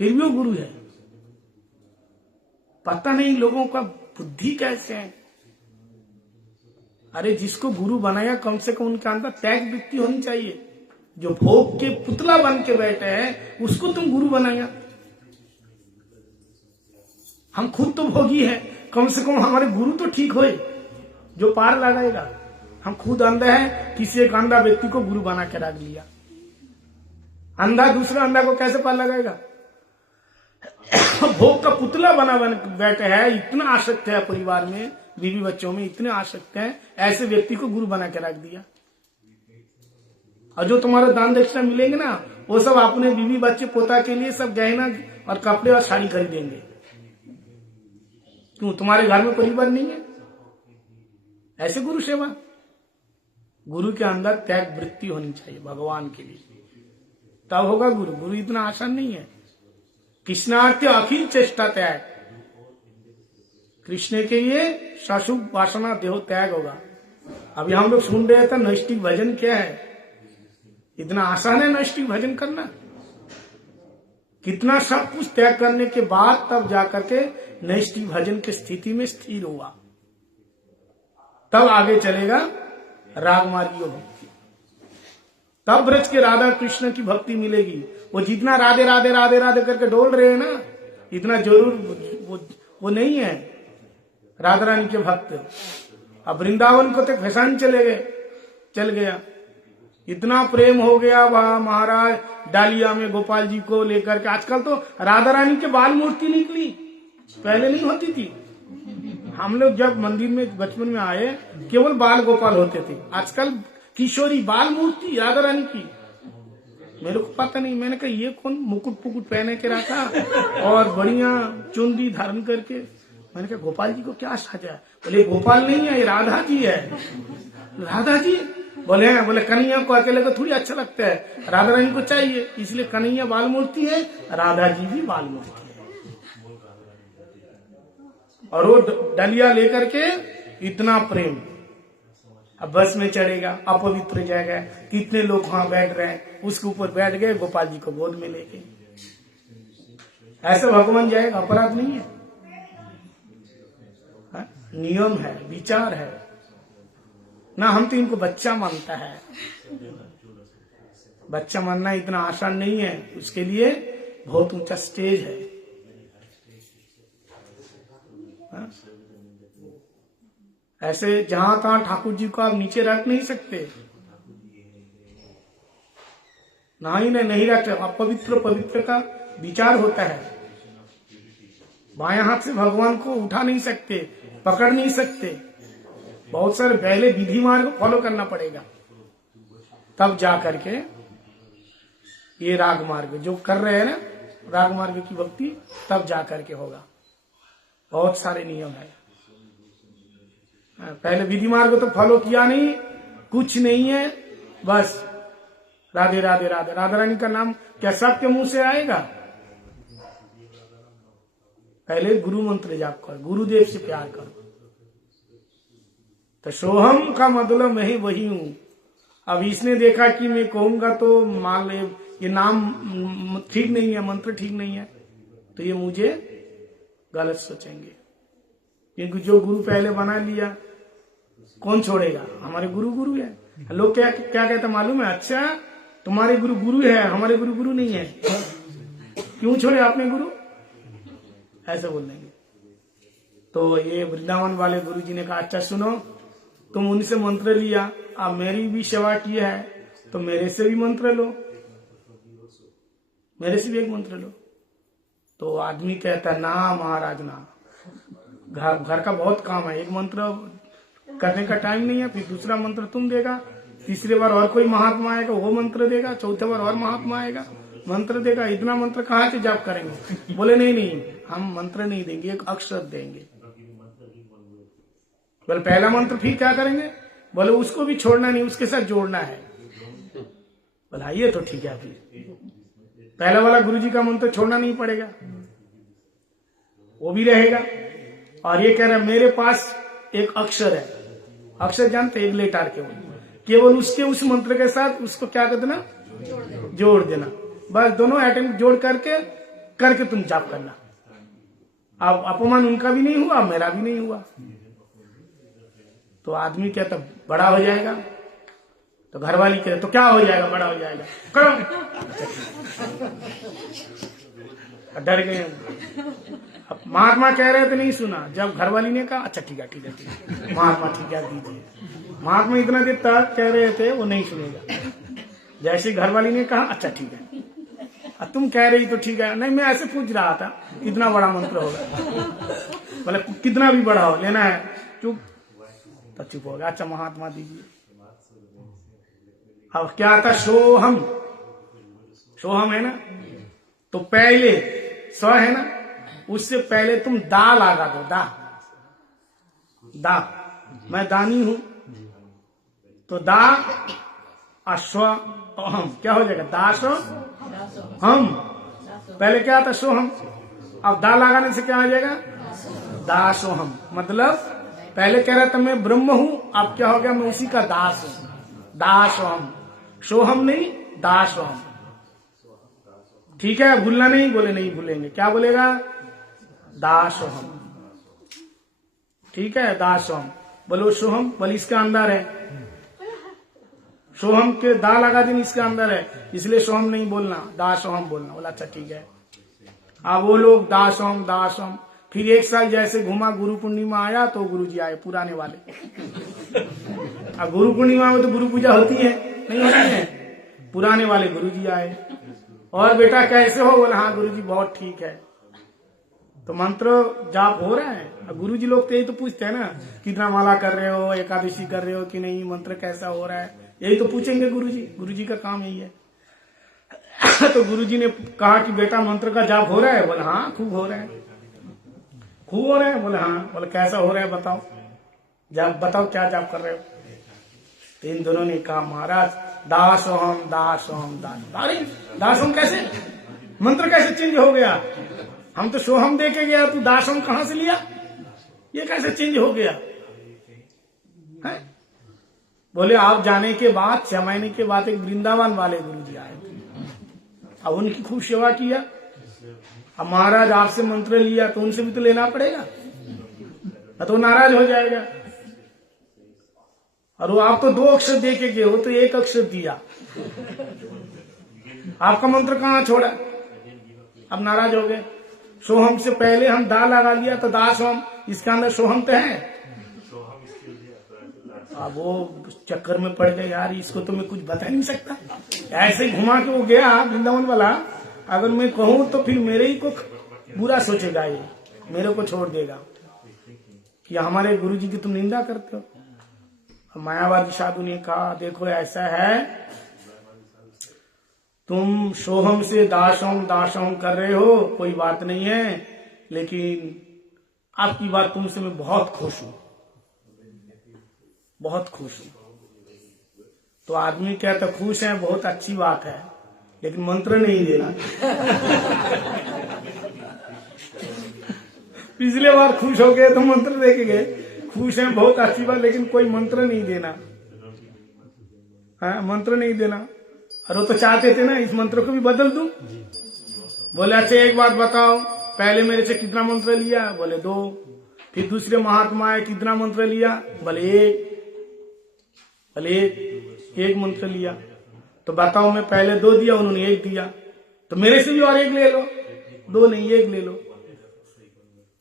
फिर भी वो गुरु है। पता नहीं लोगों का बुद्धि कैसे है। अरे जिसको गुरु बनाया, कम से कम उनके अंदर त्याग वृत्ति होनी चाहिए। जो भोग के पुतला बन के बैठे हैं, उसको तुम गुरु बनाया। हम खुद तो भोगी है, कम से कम हमारे गुरु तो ठीक होए जो पार लगाएगा। हम खुद अंधा है, किसी एक अंधा व्यक्ति को गुरु बना के रख लिया। अंधा दूसरा अंधा को कैसे पार लगाएगा? भोग का पुतला बन बैठे है, इतना आसक्त है परिवार में, बीवी बच्चों में इतने आसक्त हैं, ऐसे व्यक्ति को गुरु बना के रख दिया। और जो तुम्हारा दान दक्षिणा मिलेंगे ना, वो सब अपने बीवी बच्चे पोता के लिए सब गहना और कपड़े और साड़ी खरीदेंगे। क्यों? तुम्हारे घर में परिवार नहीं है? ऐसे गुरु सेवा। गुरु के अंदर त्याग वृत्ति होनी चाहिए भगवान के लिए, तब होगा गुरु। गुरु इतना आसान नहीं है। कृष्णार्थ अखिल चेष्टा त्याग। कृष्ण के लिए सशुभ वासना देहो त्याग होगा। अभी हम लोग सुन रहे थे नैष्ठिक भजन क्या है। इतना आसान है नैष्ठिक भजन करना? कितना सब कुछ त्याग करने के बाद तब जाकर के नैष्ठिक भजन की स्थिति में स्थिर हुआ, तब आगे चलेगा रागमार्गीय भक्ति। तब ब्रज के राधा कृष्ण की भक्ति मिलेगी। वो जितना राधे राधे राधे राधे करके डोल रहे हैं ना, इतना जरूर वो नहीं है राधा रानी के भक्त। अब वृंदावन को तो फैसान चल गया। इतना प्रेम हो गया वहां महाराज डालिया में गोपाल जी को लेकर के। आजकल तो राधा रानी के बाल मूर्ति निकली, पहले नहीं होती थी। हम लोग जब मंदिर में बचपन में आए, केवल बाल गोपाल होते थे। आजकल किशोरी बाल मूर्ति राधा रानी की। मेरे को पता नहीं, मैंने कहा ये कौन मुकुट पुकुट पहने के रखा और बढ़िया चुंदी धारण करके। मैंने कहा गोपाल जी को क्या साजा है? बोले गोपाल नहीं है, ये राधा जी है। राधा जी बोले कन्हैया को अकेले को थोड़ी अच्छा लगता है, राधा रानी को चाहिए, इसलिए कन्हैया बाल मूर्ति है, राधा जी भी बाल मूर्ति है। और वो डलिया लेकर के इतना प्रेम, अब बस में चढ़ेगा, अपवित्र जगह, कितने लोग वहां बैठ रहे हैं, उसके ऊपर बैठ गए, गोपाल जी को गोद में लेके। ऐसे भगवान जाएगा, अपराध नहीं है, हा? नियम है, विचार है ना। हम तो इनको बच्चा मानता है, बच्चा मानना इतना आसान नहीं है, उसके लिए बहुत ऊंचा स्टेज है। हा? ऐसे जहां तहां ठाकुर जी को आप नीचे रख नहीं सकते, नहीं रख सकते। अपवित्र पवित्र का विचार होता है। बाएं हाथ से भगवान को उठा नहीं सकते, पकड़ नहीं सकते, बहुत सारे पहले विधि मार्ग फॉलो करना पड़ेगा, तब जा करके ये राग मार्ग जो कर रहे हैं ना, राग मार्ग की भक्ति, तब जा करके होगा। बहुत सारे नियम है। पहले विधि मार्ग तो फॉलो किया नहीं, कुछ नहीं है, बस राधे राधे राधे। राधा रानी का नाम क्या सबके मुंह से आएगा? पहले गुरु मंत्र जाप करो, गुरुदेव से प्यार करो। तो सोहम का मतलब मैं ही वही हूं। अब इसने देखा कि मैं कहूंगा तो मान ले ये नाम ठीक नहीं है, मंत्र ठीक नहीं है, तो ये मुझे गलत सोचेंगे। क्योंकि जो गुरु पहले बना लिया, कौन छोड़ेगा? हमारे गुरु गुरु है। लोग क्या क्या कहते मालूम है? अच्छा तुम्हारे गुरु गुरु है, हमारे गुरु गुरु नहीं है, क्यों छोड़े आपने गुरु? ऐसे बोल देंगे। तो ये वृंदावन वाले गुरु जी ने कहा अच्छा सुनो, तुम उनसे मंत्र लिया, अब मेरी भी सेवा की है, तो मेरे से भी मंत्र लो, मेरे से भी एक मंत्र लो। तो आदमी कहता ना महाराज ना, घर का बहुत काम है, एक मंत्र करने का टाइम नहीं है, फिर दूसरा मंत्र तुम देगा, तीसरी बार और कोई महात्मा आएगा वो मंत्र देगा, चौथे बार और महात्मा आएगा मंत्र देगा, इतना मंत्र कहाँ से जाप करेंगे? बोले नहीं हम मंत्र नहीं देंगे, एक अक्षर देंगे। बोले पहला मंत्र फिर क्या करेंगे? बोले उसको भी छोड़ना नहीं, उसके साथ जोड़ना है। बोला ये तो ठीक है, फिर पहला वाला गुरुजी का मंत्र छोड़ना नहीं पड़ेगा, वो भी रहेगा। और ये कह रहा है मेरे पास एक अक्षर है, अक्षर जानते, एक लेटर केवल उसके उस मंत्र के साथ उसको क्या कर देना, जोड़ देना, बस दोनों आइटम जोड़ करके तुम जाप करना। अब अपमान उनका भी नहीं हुआ, मेरा भी नहीं हुआ। तो आदमी कहता बड़ा हो जाएगा, तो घरवाली कहते तो क्या हो जाएगा, बड़ा हो जाएगा, करो। डर गए। अब महात्मा कह रहे थे नहीं सुना, जब घरवाली ने कहा अच्छा ठीक है महात्मा ठीक है दीजिए। महात्मा इतना देर तक कह रहे थे वो नहीं सुनेगा, जैसे घरवाली ने कहा अच्छा ठीक है, अब तुम कह रही तो ठीक है। नहीं मैं ऐसे पूछ रहा था कितना बड़ा मंत्र होगा, बोले कितना भी बड़ा हो लेना है, चुप। तो चुप हो गया, अच्छा महात्मा दीजिए। अब क्या था, सोहम, सोहम है ना, तो पहले स है ना, उससे पहले तुम दा लगा दो, दा मैं दानी हूं, तो दा अश्व हम क्या हो जाएगा, दास हम। पहले क्या था, सोहम, अब दा लगाने से क्या हो जाएगा, दासोहम। मतलब पहले कह रहा था मैं ब्रह्म हूं, अब क्या हो गया, मैं उसी का दास हूं, दासोहम। सोहम नहीं, दासोहम। ठीक है, भूलना नहीं, बोले नहीं भूलेंगे, क्या बोलेगा, दासोहम। ठीक है, दासोहम। बोलो सोहम, बोले इसके अंदर है, सोहम के दा लगा दिन इसके अंदर है, इसलिए सोहम नहीं बोलना, दासोहम बोलना। बोला अच्छा ठीक है। अब वो लोग दासोहम दासोहम, फिर एक साल जैसे घुमा, गुरु पूर्णिमा आया तो गुरुजी आए पुराने वाले। अब गुरु पूर्णिमा में तो गुरु पूजा होती है, नहीं होती है, पुराने वाले गुरुजी आए, और बेटा कैसे हो? बोला हाँ गुरुजी बहुत ठीक है। तो मंत्र जाप हो रहा है। गुरुजी लोग तो यही तो पूछते हैं ना, कितना माला कर रहे हो, एकादशी कर रहे हो कि नहीं, मंत्र कैसा हो रहा है, यही तो पूछेंगे गुरुजी का काम यही है। तो गुरुजी ने कहा कि बेटा मंत्र का जाप हो रहा है? बोले हाँ खूब हो रहा है। खूब हो रहा है? बोले हाँ। बोले कैसा हो रहा है बताओ, जाप बताओ क्या जाप कर रहे हो? तो इन दोनों ने कहा महाराज दासोहम दासोहम दास। अरे दासोहम कैसे, मंत्र कैसे चेंज हो गया? हम तो सोहम दे के गया, तू दासोहम कहां से लिया? ये कैसे चेंज हो गया है? बोले आप जाने के बाद 6 महीने के बाद एक वृंदावन वाले गुरुजी आए थे, अब उनकी खूब सेवा किया। अब महाराज आपसे मंत्र लिया तो उनसे भी तो लेना पड़ेगा, तो नाराज हो जाएगा। और वो आप तो 2 अक्षर दे के गए हो, तो 1 अक्षर दिया, आपका मंत्र कहां छोड़ा? अब नाराज हो गए। सोहम से पहले हम दा लगा लिया तो दासोहम, इसका अंदर सोहम तो है। अब वो चक्कर में पड़ गए, यार इसको तो मैं कुछ बता नहीं सकता। ऐसे घुमा के वो गया वृंदावन वाला, अगर मैं कहूं तो फिर मेरे ही को बुरा सोचेगा, ये मेरे को छोड़ देगा कि हमारे गुरुजी की तुम निंदा करते हो। मायावादी साधु ने कहा देखो ऐसा है, तुम सोहम से दासोहम दासोहम कर रहे हो, कोई बात नहीं है, लेकिन आपकी बात तुमसे मैं बहुत खुश हूं, बहुत खुश हूं। तो आदमी कहता खुश है, बहुत अच्छी बात है, लेकिन मंत्र नहीं देना। पिछले बार खुश हो गए तो मंत्र दे के गए, खुश है बहुत अच्छी बात, लेकिन कोई मंत्र नहीं देना है, मंत्र नहीं देना। और वो तो चाहते थे ना इस मंत्र को भी बदल दूं। बोले अच्छा एक बात बताओ, पहले मेरे से कितना मंत्र लिया? बोले 2। फिर दूसरे महात्मा है कितना मंत्र लिया? बोले 1। बोले 1 मंत्र लिया। तो बताओ मैं पहले 2 दिया, उन्होंने 1 दिया, तो मेरे से भी और 1 ले लो। 2 नहीं 1 ले लो।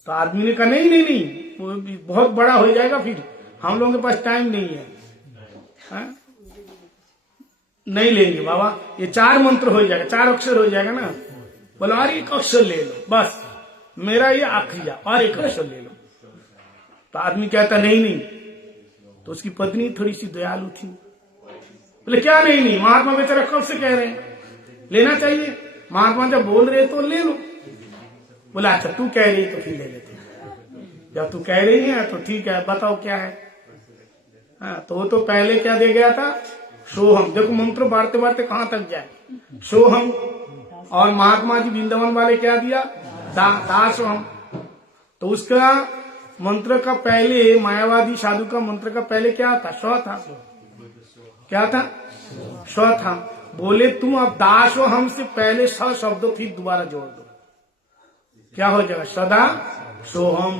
तो आदमी ने कहा नहीं वो बहुत बड़ा हो जाएगा, फिर हम लोगों के पास टाइम नहीं है, नहीं लेंगे बाबा, ये 4 मंत्र हो जाएगा, 4 अक्षर हो जाएगा ना। बोला और 1 अक्षर ले लो बस, मेरा ये आखिरी, और 1 अक्षर ले लो। तो आदमी कहता नहीं। तो उसकी पत्नी थोड़ी सी दयालु थी, बोले क्या नहीं, महात्मा बेचारा कब से कह रहे हैं लेना चाहिए, महात्मा जब बोल रहे तो ले लो। बोला अच्छा तू कह रही तो फिर ले लेते, जब तू कह रही है तो ठीक है, बताओ क्या है। तो वो तो पहले क्या दे गया था? सोहम। देखो मंत्र बाढ़ते बाढ़ते कहां तक जाए, सोहम। और महात्मा जी वृंदावन वाले क्या दिया? दासोहम। तो उसका मंत्र का पहले, मायावादी साधु का मंत्र का पहले क्या था? स्व था। क्या था? स्व था। बोले तुम अब दासोहम से पहले स शब्दों फिर दोबारा जोड़ दो, क्या हो जाएगा? सदा सोहम।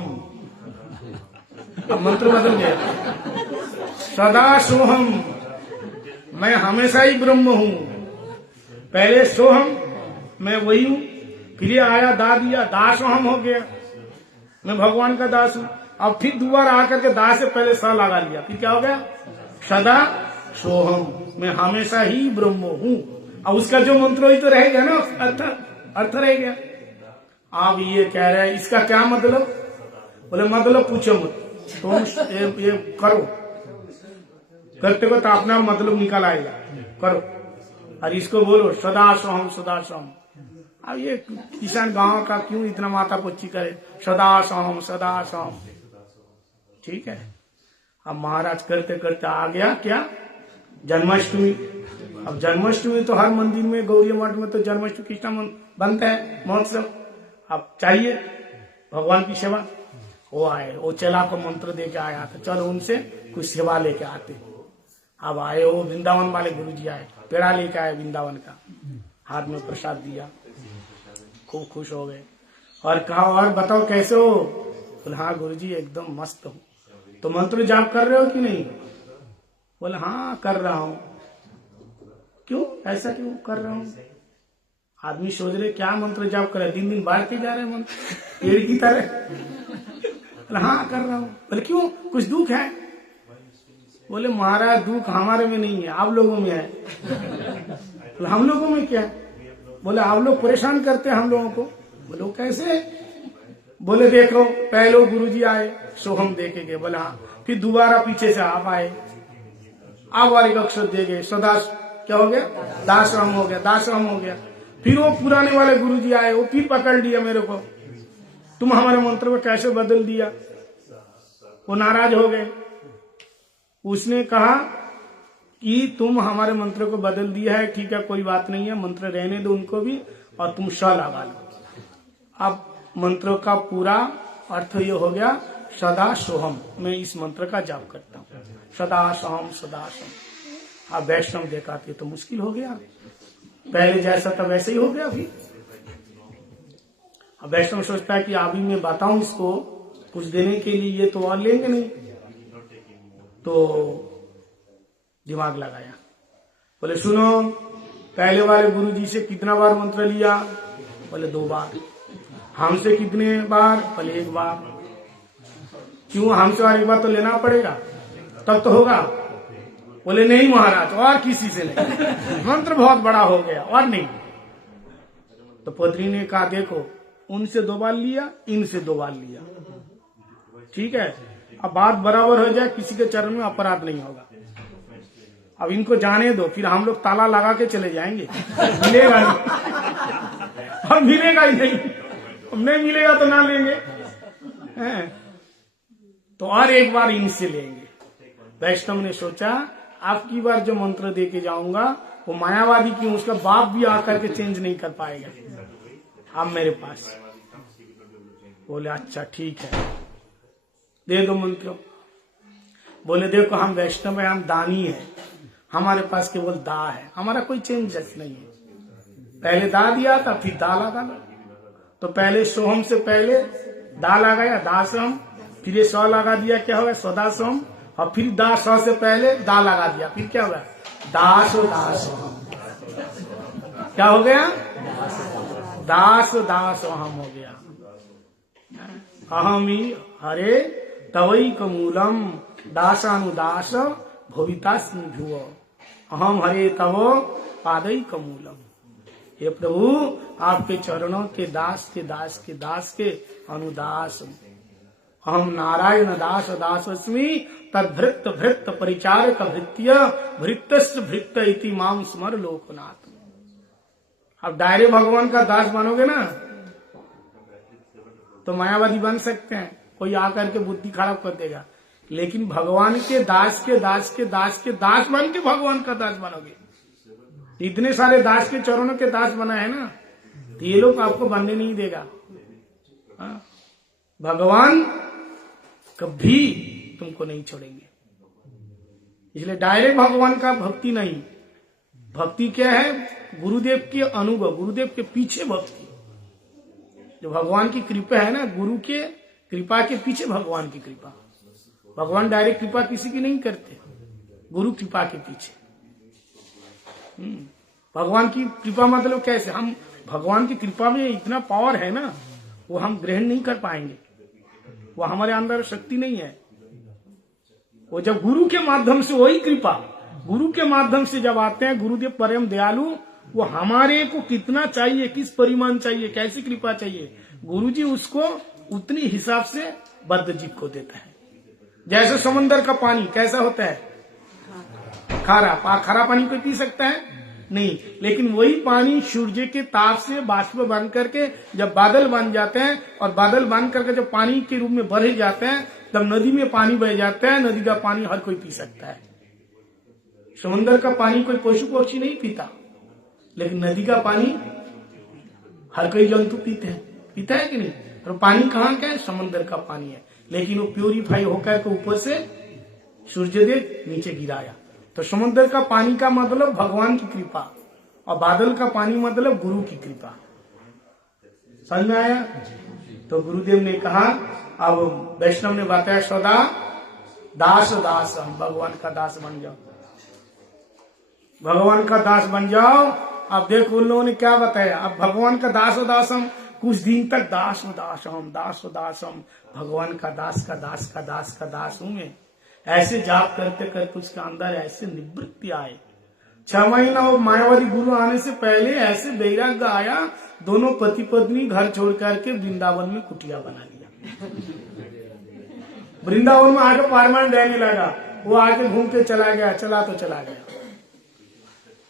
अब मंत्र बदल गया, सदा सोहम, मैं हमेशा ही ब्रह्म हूं। पहले सोहम मैं वही हूं, फिर आया दा दिया, दासोहम हो गया, मैं भगवान का दास हूं। अब फिर दोबारा आकर के दास से पहले स लगा लिया, फिर क्या हो गया? सदा सोहम, मैं हमेशा ही ब्रह्म हूं। अब उसका जो मंत्र ही तो रहेगा ना, अर्थ रह गया। आप ये कह रहे हैं इसका क्या मतलब? बोले मतलब पूछो मत, तुम ये करो, करते को तो अपना मतलब निकल आएगा, करो। और इसको बोलो सदा सोहम सदा सोहम। अब ये किसान गांव का क्यों इतना माथा पोची करे, सदा सोहम सदा सोहम, ठीक है। अब महाराज करते करते आ गया क्या? जन्माष्टमी। अब जन्माष्टमी तो हर मंदिर में, गौरी मठ में तो जन्माष्टमी कृष्ण बनता है महोत्सव। अब चाहिए भगवान की सेवा, वो आए, वो चेला को मंत्र दे के आया था, चलो उनसे कुछ सेवा लेके आते। अब आए वो वृंदावन वाले गुरुजी आए, पेड़ा लेके आए वृंदावन का, हाथ में प्रसाद दिया, खूब खुश हो गए। और कहा और बताओ कैसे हो? बोले हाँ गुरुजी एकदम मस्त हूँ। तो मंत्र जाप कर रहे हो कि नहीं? बोले हाँ कर रहा हूँ। क्यों, ऐसा क्यों कर रहा हूँ? आदमी सोच रहे क्या मंत्र जाप करे, दिन दिन बढ़ते जा रहे मंत्र पेड़ की तरह। बोले हाँ कर रहा हूँ। बोले क्यों, कुछ दुख है? बोले महाराज दुख हमारे में नहीं है, आप लोगों में है। बोले हम लोगों में क्या? बोले आप लोग परेशान करते हैं हम लोगों को। बोले कैसे? बोले देखो पहले गुरुजी आए, सोहम दे के गए। बोले हाँ, फिर दोबारा पीछे से आप आए, अब और एक अक्षर दे गए, सदा क्या हो गया, दासराम हो गया, दासराम हो गया। फिर वो पुराने वाले गुरुजी आए, वो फिर पकड़ लिया मेरे को, तुम हमारे मंत्र को कैसे बदल दिया। वो नाराज हो गए। उसने कहा कि तुम हमारे मंत्र को बदल दिया है, ठीक है कोई बात नहीं है, मंत्र रहने दो उनको भी, और तुम स लगा लो। अब मंत्रों का पूरा अर्थ ये हो गया, सदा सोहम। मैं इस मंत्र का जाप करता हूँ, सदा सोहम सदा सोहम। अब वैष्णव देखाते तो मुश्किल हो गया, पहले जैसा था वैसे ही हो गया। फिर अब वैष्णव सोचता है कि अभी मैं बताऊं इसको कुछ देने के लिए, ये तो और लेंगे नहीं। तो दिमाग लगाया, बोले सुनो, पहले वाले गुरुजी से कितना बार मंत्र लिया? बोले 2 बार। हमसे कितने बार? बोले 1 बार। क्यों, हमसे और 1 बार तो लेना पड़ेगा, तब तो होगा। बोले नहीं महाराज, और किसी से नहीं, मंत्र बहुत बड़ा हो गया और नहीं। तो पत्नी ने कहा देखो, उनसे 2 बार लिया, इनसे 2 बार लिया, ठीक है, अब बात बराबर हो जाए, किसी के चरण में अपराध नहीं होगा। अब इनको जाने दो, फिर हम लोग ताला लगा के चले जाएंगे, मिलेगा नहीं और मिलेगा ही नहीं मिलेगा तो ना लेंगे, तो और 1 बार इनसे लेंगे। वैष्णव ने सोचा अब की बार जो मंत्र दे के जाऊंगा वो मायावादी क्यों, उसका बाप भी आकर के चेंज नहीं कर पाएगा, अब मेरे पास। बोले अच्छा ठीक है, दे दो मंत्र। बोले देखो हम वैष्णव है, हम दानी है, हमारे पास केवल दा है, हमारा कोई चेंजेस नहीं है। पहले दा दिया था, फिर दा लगा। तो पहले सोहम से पहले दा लगाया, दासम, फिर ये सौ लगा दिया, क्या होगा, सदासम, और फिर दास से पहले दा लगा दिया, फिर क्या होगा, दास दासोहम। क्या हो गया, दास दासोहम हो गया। अहमी हरे तवई कमूलम दासानुदास भवितास्मि भुव, अहम हरे तव पादई कमूलम। हे प्रभु, आपके चरणों के दास के दास के दास के अनुदास, अहम नारायण दास दासस्मि तद्भृत भृत परिचारक भृत्य भृतस्त भृत इति माम स्मर लोकनाथ। अब डायरेक्ट भगवान का दास बनोगे ना तो मायावादी बन सकते हैं, कोई आकर के बुद्धि खराब कर देगा, लेकिन भगवान के दास के दास के दास के दास बन के भगवान का दास बनोगे। इतने सारे दास के चरणों के दास बना है ना, तो ये लोग आपको बनने नहीं देगा। भगवान कभी तुमको नहीं छोड़ेंगे। इसलिए डायरेक्ट भगवान का भक्ति नहीं, भक्ति क्या है, गुरुदेव के अनुभव, गुरुदेव के पीछे भक्ति। जो भगवान की कृपा है ना, गुरु के कृपा के पीछे भगवान की कृपा। भगवान डायरेक्ट कृपा किसी की नहीं करते, गुरु कृपा के पीछे। भगवान की कृपा मतलब कैसे, हम भगवान की कृपा में इतना पावर है ना, वो हम ग्रहण नहीं कर पाएंगे, वो हमारे अंदर शक्ति नहीं है। वो जब गुरु के माध्यम से, वही कृपा गुरु के माध्यम से जब आते हैं, गुरुदेव परम दयालु, वो हमारे को कितना चाहिए, किस परिमाण चाहिए, कैसी कृपा चाहिए, गुरुजी उसको उतनी हिसाब से बद्ध जीव को देता है। जैसे समंदर का पानी कैसा होता है, खारा, खारा पानी कोई पी सकता है नहीं, लेकिन वही पानी सूर्य के ताप से बाष्प बन करके जब बादल बन जाते हैं, और बादल बन करके जब पानी के रूप में बढ़ जाते हैं, तब नदी में पानी बह जाता है। नदी का पानी हर कोई पी सकता है। समंदर का पानी कोई पशु पक्षी नहीं पीता, लेकिन नदी का पानी हर कोई जंतु पीते हैं, पीता है कि नहीं। और पानी कहाँ का है, समंदर का पानी है, लेकिन वो प्यूरिफाई होकर के ऊपर से सूर्यदेव नीचे गिराया। तो समुद्र का पानी का मतलब भगवान की कृपा, और बादल का पानी मतलब गुरु की कृपा। समझ में आया। तो गुरुदेव ने कहा, अब वैष्णव ने बताया, सदा दास दास, हम भगवान का दास बन जाओ, भगवान का दास बन जाओ। अब देखो उन लोगों ने क्या बताया, अब भगवान का दास दासम, कुछ दिन तक दास दासम, भगवान का दास का दास का दास का दास हूं मैं। ऐसे जाप करते करते उसके अंदर ऐसे निवृत्ति आए। 6 महीना वो मायावादी गुरु आने से पहले ऐसे वैराग्य आया, दोनों पति पत्नी घर छोड़ करके वृंदावन में कुटिया बना लिया। वृंदावन में आकर परमानेंट रहने लगा। वो आके घूम के चला गया, चला तो चला गया।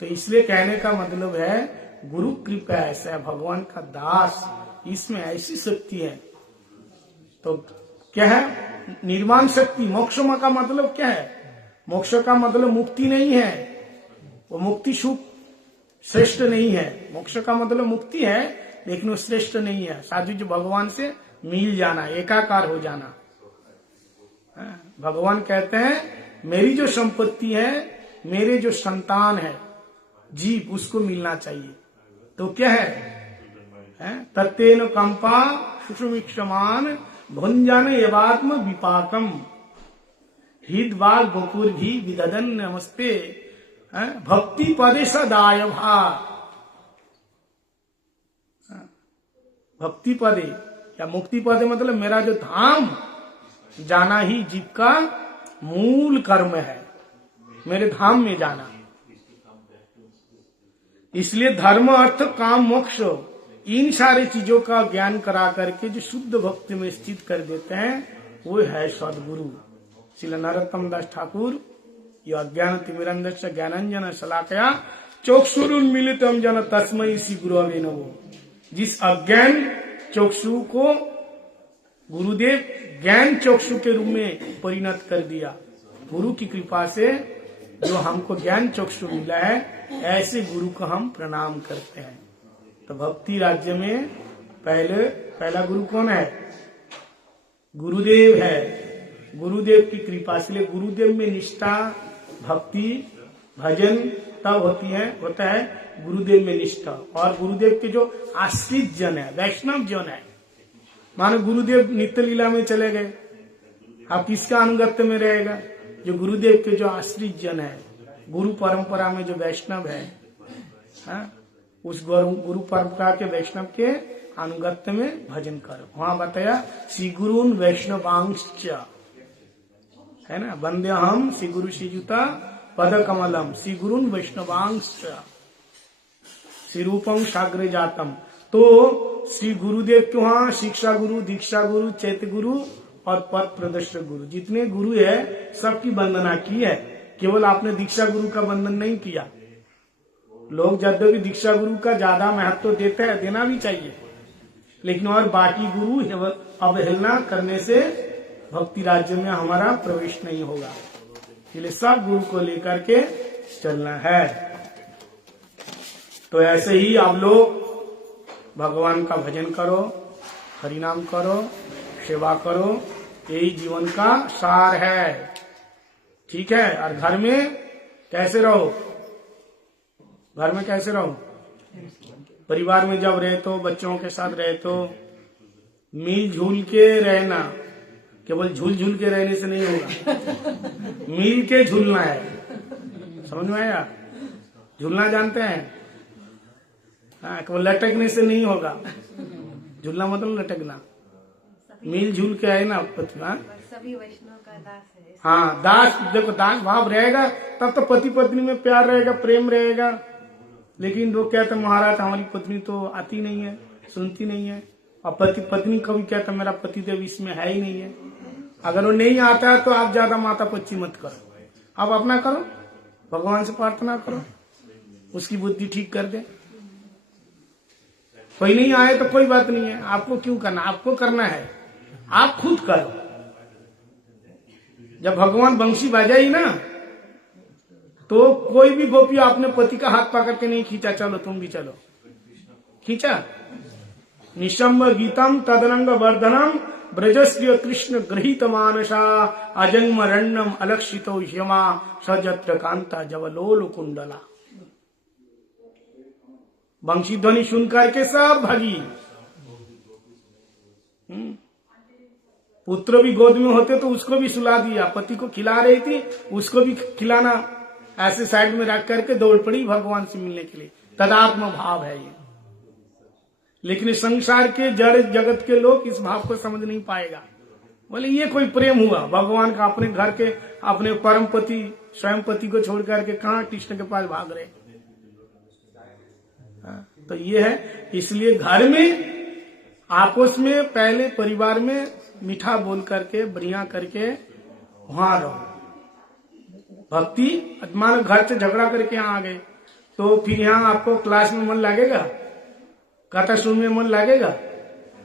तो इसलिए कहने का मतलब है गुरु कृपा ऐसा है, भगवान का दास, इसमें ऐसी शक्ति है। तो क्या है निर्माण शक्ति। मोक्ष का मतलब क्या है? मोक्ष का मतलब मुक्ति नहीं है, वो मुक्ति सुख श्रेष्ठ नहीं है। मोक्ष का मतलब मुक्ति है लेकिन वो श्रेष्ठ नहीं है। साधु भगवान से मिल जाना, एकाकार हो जाना। भगवान कहते हैं मेरी जो संपत्ति है, मेरे जो संतान है जीव, उसको मिलना चाहिए। तो क्या है तत्तेन कंपा सुषुमिक्षमान भुंजन एवात्म विपाकम हृदवाग बपुर भी विदधन नमस्ते भक्ति पदे सदाय भा। भक्ति पदे या मुक्ति पदे मतलब मेरा जो धाम जाना ही जीव का मूल कर्म है, मेरे धाम में जाना। इसलिए धर्म अर्थ काम मोक्ष इन सारी चीजों का ज्ञान करा करके जो शुद्ध भक्ति में स्थित कर देते हैं वो है सदगुरु। श्री नरोत्तम दास ठाकुर यो अज्ञान तिमिरंधस्य ज्ञानांजन शलाकया चक्षुरुन्मीलितम जन तस्मै श्री गुरवे नमो। जिस अज्ञान चक्षु को गुरुदेव ज्ञान चक्षु के रूप में परिणत कर दिया, गुरु की कृपा से जो हमको ज्ञान चक्षु मिला है, ऐसे गुरु को हम प्रणाम करते हैं। तो भक्ति राज्य में पहला गुरु कौन है? गुरुदेव है। गुरुदेव की कृपा से गुरुदेव में निष्ठा भक्ति भजन तब होता है गुरुदेव में निष्ठा। और गुरुदेव के जो आश्रित जन है, वैष्णव जन है, मानो गुरुदेव नित्य लीला में चले गए, आप किसका अनुगत्य में रहेगा? जो गुरुदेव के जो आश्रित जन है, गुरु परंपरा में जो वैष्णव है, उस गुरु परंपरा के वैष्णव के अनुगत्य में भजन करो। वहां बताया श्री गुरुन वैष्णवांश्च, है ना, वंदे हम श्री गुरु श्रीजुता पद कमलम श्री गुरुन वैष्णवांश्च श्री रूपम साग्र जातम। तो श्री गुरुदेव के वहां शिक्षा गुरु, दीक्षा गुरु, चैत्य गुरु और पद प्रदर्शक गुरु, जितने गुरु है सबकी वंदना की है। केवल आपने दीक्षा गुरु का वंदन नहीं किया। लोग यद्यपि दीक्षा गुरु का ज्यादा महत्व देते हैं, देना भी चाहिए, लेकिन और बाकी गुरु अवहेलना करने से भक्ति राज्य में हमारा प्रवेश नहीं होगा। इसलिए सब गुरु को लेकर के चलना है। तो ऐसे ही आप लोग भगवान का भजन करो, हरिनाम करो, सेवा करो, यही जीवन का सार है। ठीक है। और घर में कैसे रहो? घर में कैसे रहो? परिवार में जब रहे तो बच्चों के साथ रहे तो मिलजुल के रहना। केवल झूल झूल के रहने से नहीं होगा, मिल के झूलना है। समझ में आया? झूलना जानते हैं? हाँ, केवल लटकने से नहीं होगा। झूलना मतलब लटकना, मिलजुल के है ना। सभी वैष्णव का दास है। हाँ, दास, देखो दास भाव रहेगा तब तो पति पत्नी में प्यार रहेगा, प्रेम रहेगा। लेकिन वो कहते महाराज हमारी पत्नी तो आती नहीं है, सुनती नहीं है। और पति पत्नी कभी कहता मेरा पति देव इसमें है ही नहीं है। अगर वो नहीं आता है तो आप ज्यादा माता पच्ची मत करो, आप अपना करो, भगवान से प्रार्थना करो, उसकी बुद्धि ठीक कर दे। कोई नहीं आए तो कोई बात नहीं है, आपको क्यों करना? आपको करना है, आप खुद करो। जब भगवान बंशी बजाई ना तो कोई भी गोपी आपने पति का हाथ पकड़ के नहीं खींचा, चलो तुम भी चलो, खींचा? निशम्ब गीतम तदनंग वर्धनम ब्रजस्व कृष्ण गृहीत मानसा अजन्म रण्यम अलक्षितो ह्यमा सजत्र कांता जवलोल कुंडला। बंशी ध्वनि सुन करके सब भागी। पुत्र भी गोद में होते तो उसको भी सुला दिया, पति को खिला रही थी उसको भी खिलाना, ऐसे साइड में रख करके दौड़ पड़ी भगवान से मिलने के लिए। तदात्म भाव है ये। लेकिन संसार के जड़ जगत के लोग इस भाव को समझ नहीं पाएगा। बोले ये कोई प्रेम हुआ भगवान का? अपने घर के अपने परम पति स्वयं पति को छोड़ करके कहाँ कृष्ण के पास भाग रहे? तो ये है। इसलिए घर में आपस में पहले परिवार में मीठा बोल करके बढ़िया करके वहां रहो। भक्ति, मानो घर से झगड़ा करके यहाँ आ गए तो फिर यहाँ आपको क्लास में मन लगेगा, कथा सुनने में मन लगेगा।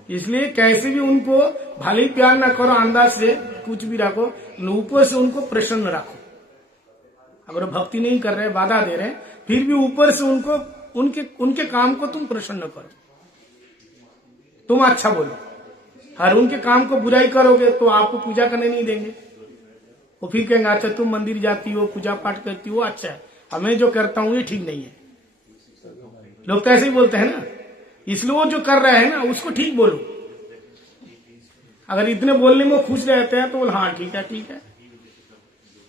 इसलिए कैसे भी उनको भले ही प्यार ना करो, अंदाज से कुछ भी रखो, ऊपर से उनको प्रसन्न रखो। अगर भक्ति नहीं कर रहे, बाधा दे रहे, फिर भी ऊपर से उनको उनके काम को तुम प्रसन्न करो, तुम अच्छा बोलो। हर उनके काम को बुराई करोगे तो आपको पूजा करने नहीं देंगे। वो फिर कहेंगे अच्छा तुम मंदिर जाती हो, पूजा पाठ करती हो, अच्छा है, हमें जो करता हूं ये ठीक नहीं है। लोग तो ऐसे ही बोलते हैं ना। इसलिए वो जो कर रहे हैं ना उसको ठीक बोलो। अगर इतने बोलने में खुश रहते हैं तो बोले हाँ ठीक है ठीक है।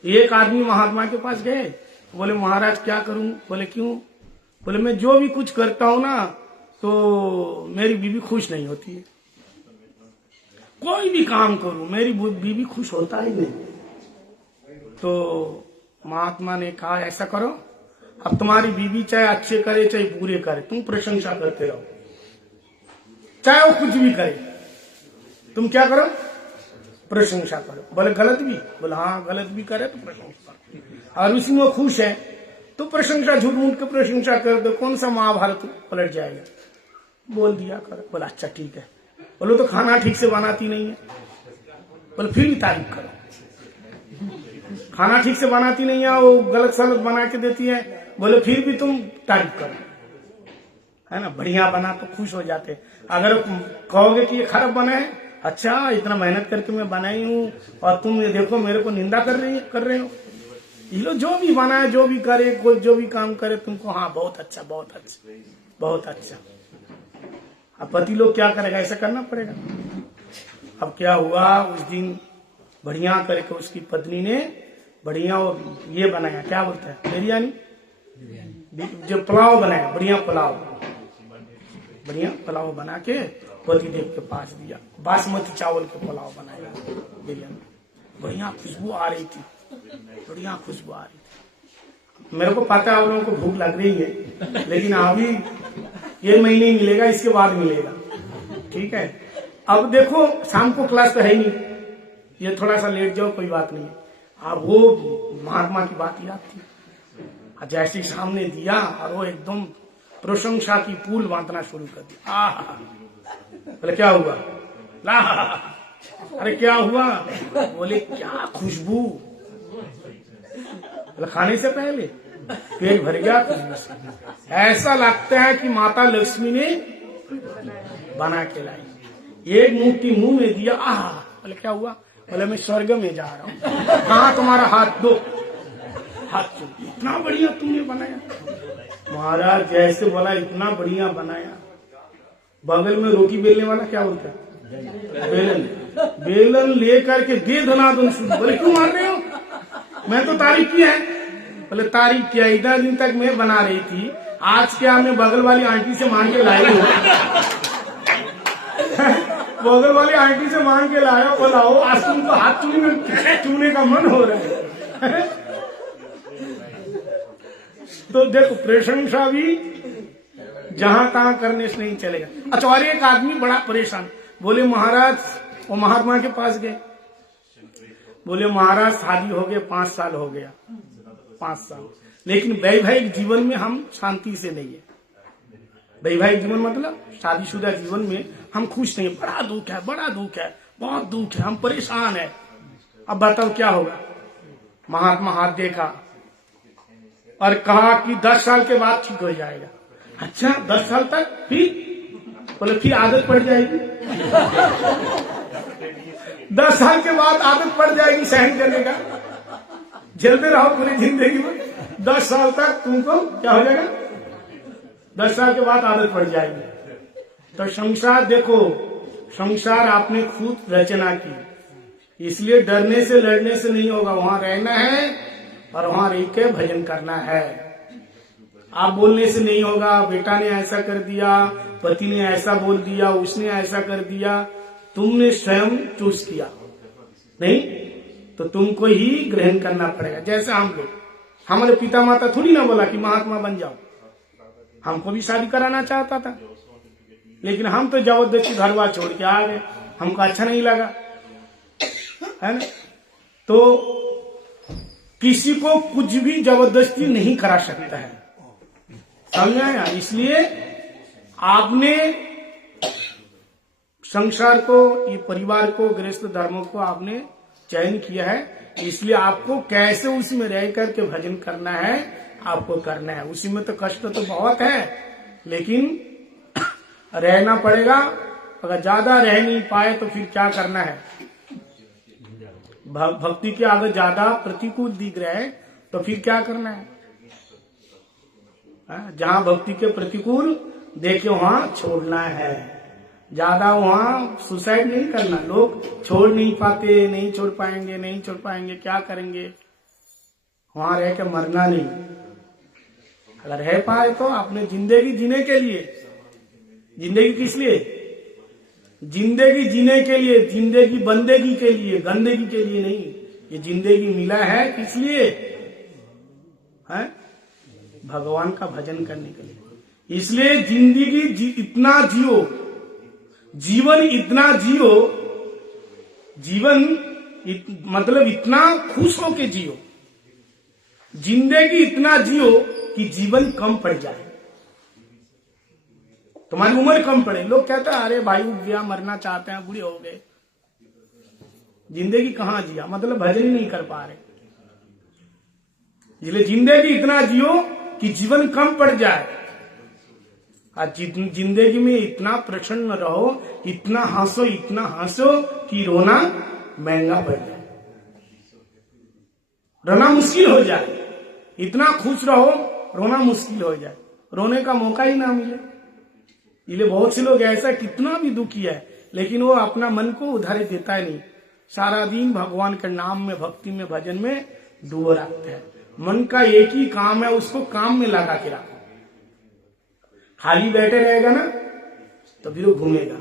एक आदमी महात्मा के पास गए, बोले महाराज क्या करूं? बोले क्यों? बोले मैं जो भी कुछ करता हूं ना तो मेरी बीवी खुश नहीं होती है, कोई भी काम करूं मेरी बीवी खुश होता ही नहीं। तो महात्मा ने कहा ऐसा करो, अब तुम्हारी बीवी चाहे अच्छे करे चाहे बुरे करे, तुम प्रशंसा करते रहो, चाहे वो कुछ भी करे, तुम क्या करो? प्रशंसा करो। बोले गलत भी? बोले हाँ गलत भी करे तो प्रशंसा करो। और उसमें वो खुश है तो प्रशंसा, झूठ मूठ के प्रशंसा कर दो, कौन सा महाभारत पलट जाएगा। बोल दिया करो। बोला अच्छा ठीक है। बोलो तो खाना ठीक से बनाती नहीं है। बोले फिर भी तारीफ करो। खाना ठीक से बनाती नहीं है, वो गलत सलत बना के देती है, बोले फिर भी तुम तारीफ करो, है ना, बढ़िया बना तो खुश हो जाते। अगर कहोगे कि ये खराब बना है, अच्छा इतना मेहनत करके मैं बनाई हूँ और तुम ये देखो मेरे को निंदा कर रहे हो। ये लोग जो भी बनाए, जो भी करे, कोई जो भी काम करे, तुमको हाँ बहुत अच्छा बहुत अच्छा बहुत अच्छा। अब पति लोग क्या करेगा? ऐसा करना पड़ेगा। अब क्या हुआ, उस दिन बढ़िया करके उसकी पत्नी ने बढ़िया ये बनाया, क्या बोलते हैं, बिरयानी, जो पुलाव बनाया, बढ़िया पुलाव बना के पतिदेव के पास दिया। बासमती चावल के पुलाव बनाया, बिरयानी, बढ़िया खुशबू आ रही थी, बढ़िया खुशबू आ रही थी। मेरे को पता है आप लोगों को भूख लग रही है, लेकिन अभी ये महीने मिलेगा, इसके बाद मिलेगा, ठीक है। अब देखो शाम को क्लास तो है ही नहीं, ये थोड़ा सा लेट जाओ कोई बात नहीं। अब वो महात्मा की बात याद थी, जैसे सामने दिया और वो एकदम प्रशंसा की पूल बांटना शुरू कर दिया। बोले क्या हुआ? ला, अरे क्या हुआ? बोले क्या खुशबू। बोले खाने से पहले पेट भर गया खुशबू से, ऐसा लगता है कि माता लक्ष्मी ने बना के लाई। एक मुट्ठी मुंह में दिया, बोले क्या हुआ? बोले मैं स्वर्ग में जा रहा हूँ। कहाँ तुम्हारा हाथ दो, हाथ दो, इतना बढ़िया तुमने बनाया। महाराज जैसे बोला इतना बढ़िया बनाया, बगल में रोटी बेलने वाला क्या बोलता है? बेलन लेकर के दे धनाधन शुरू। बोले क्यों मार रहे हो? मैं तो तारीफ किया है। बोले तारीफ किया, इतना दिन तक मैं बना रही थी, आज क्या मैं बगल वाली आंटी से मांग के लाई हूँ। बगल वाली आंटी से मांग के लाया, बोला हो आज तुमको हाथ चूमने का मन हो रहा है। तो देखो प्रशंसा भी जहां तहां करने से नहीं चलेगा। अच्छा, और एक आदमी बड़ा परेशान, बोले महाराज, वो महात्मा के पास गए, बोले महाराज शादी हो गए 5 साल हो गया, 5 साल, लेकिन वैवाहिक जीवन में हम शांति से नहीं है। वैवाहिक जीवन मतलब शादीशुदा जीवन में हम खुश नहीं, बड़ा दुख है, बड़ा दुख है, बहुत दुख है, हम परेशान है। अब बताओ क्या होगा? महात्मा हाथ देखा और कहा कि 10 साल के बाद ठीक हो जाएगा। अच्छा 10 साल तक? फिर? बोले फिर आदत पड़ जाएगी। 10 साल के बाद आदत पड़ जाएगी सहन करने का, जलते रहो पूरी जिंदगी में। 10 साल तक तुमको क्या हो जाएगा? 10 साल के बाद आदत पड़ जाएगी। तो संसार देखो, संसार आपने खुद रचना की, इसलिए डरने से लड़ने से नहीं होगा, वहां रहना है और वहां रह के भजन करना है। आप बोलने से नहीं होगा, बेटा ने ऐसा कर दिया, पति ने ऐसा बोल दिया, उसने ऐसा कर दिया, तुमने स्वयं चूज किया नहीं, तो तुमको ही ग्रहण करना पड़ेगा। जैसे हम लोग, हमारे पिता माता थोड़ी ना बोला कि महात्मा बन जाओ, हमको भी शादी कराना चाहता था, लेकिन हम तो जबरदस्ती घर बार छोड़ के आ गए, हमको अच्छा नहीं लगा, है ना। तो किसी को कुछ भी जबरदस्ती नहीं करा सकता है, समझ आया। इसलिए आपने संसार को, ये परिवार को, गृहस्थ धर्मों को आपने चयन किया है, इसलिए आपको कैसे उसमें रह करके भजन करना है आपको करना है। उसी में तो कष्ट तो बहुत है, लेकिन रहना पड़ेगा। अगर ज्यादा रह नहीं पाए तो फिर क्या करना है, भक्ति के अगर ज्यादा प्रतिकूल दिख रहे हैं तो फिर क्या करना है, जहां भक्ति के प्रतिकूल देखे वहां छोड़ना है, ज्यादा वहां सुसाइड नहीं करना। लोग छोड़ नहीं पाते, नहीं छोड़ पाएंगे, नहीं छोड़ पाएंगे, क्या करेंगे, वहां रह के मरना नहीं। अगर रह पाए तो अपने जिंदगी जीने के लिए, जिंदगी किस लिए, जिंदगी जीने के लिए, जिंदगी बंदेगी के लिए, गंदगी के लिए नहीं। ये जिंदगी मिला है किस लिए है, भगवान का भजन करने के लिए। इसलिए जिंदगी इतना जियो, जीवन इतना जियो, जीवन मतलब इतना खुश होके जियो, जिंदगी इतना जियो कि जीवन कम पड़ जाए, तुम्हारी उम्र कम पड़े। लोग कहते हैं अरे भाई उग गया, मरना चाहते हैं, बूढ़े हो गए, जिंदगी कहां जिया, मतलब भजन ही नहीं कर पा रहे। इसलिए जिंदगी इतना जियो कि जीवन कम पड़ जाए, और जिंदगी में इतना प्रसन्न रहो, इतना हंसो कि रोना महंगा पड़ जाए, रोना मुश्किल हो जाए। इतना खुश रहो रोना मुश्किल हो जाए, रोने का मौका ही ना मिले। इसलिए बहुत से लोग ऐसा कितना भी दुखी है, लेकिन वो अपना मन को उधार देता ही नहीं, सारा दिन भगवान के नाम में, भक्ति में, भजन में डूबे रखते हैं। मन का एक ही काम है, उसको काम में लगा के रखो। खाली बैठे रहेगा ना तो फिर वो घूमेगा।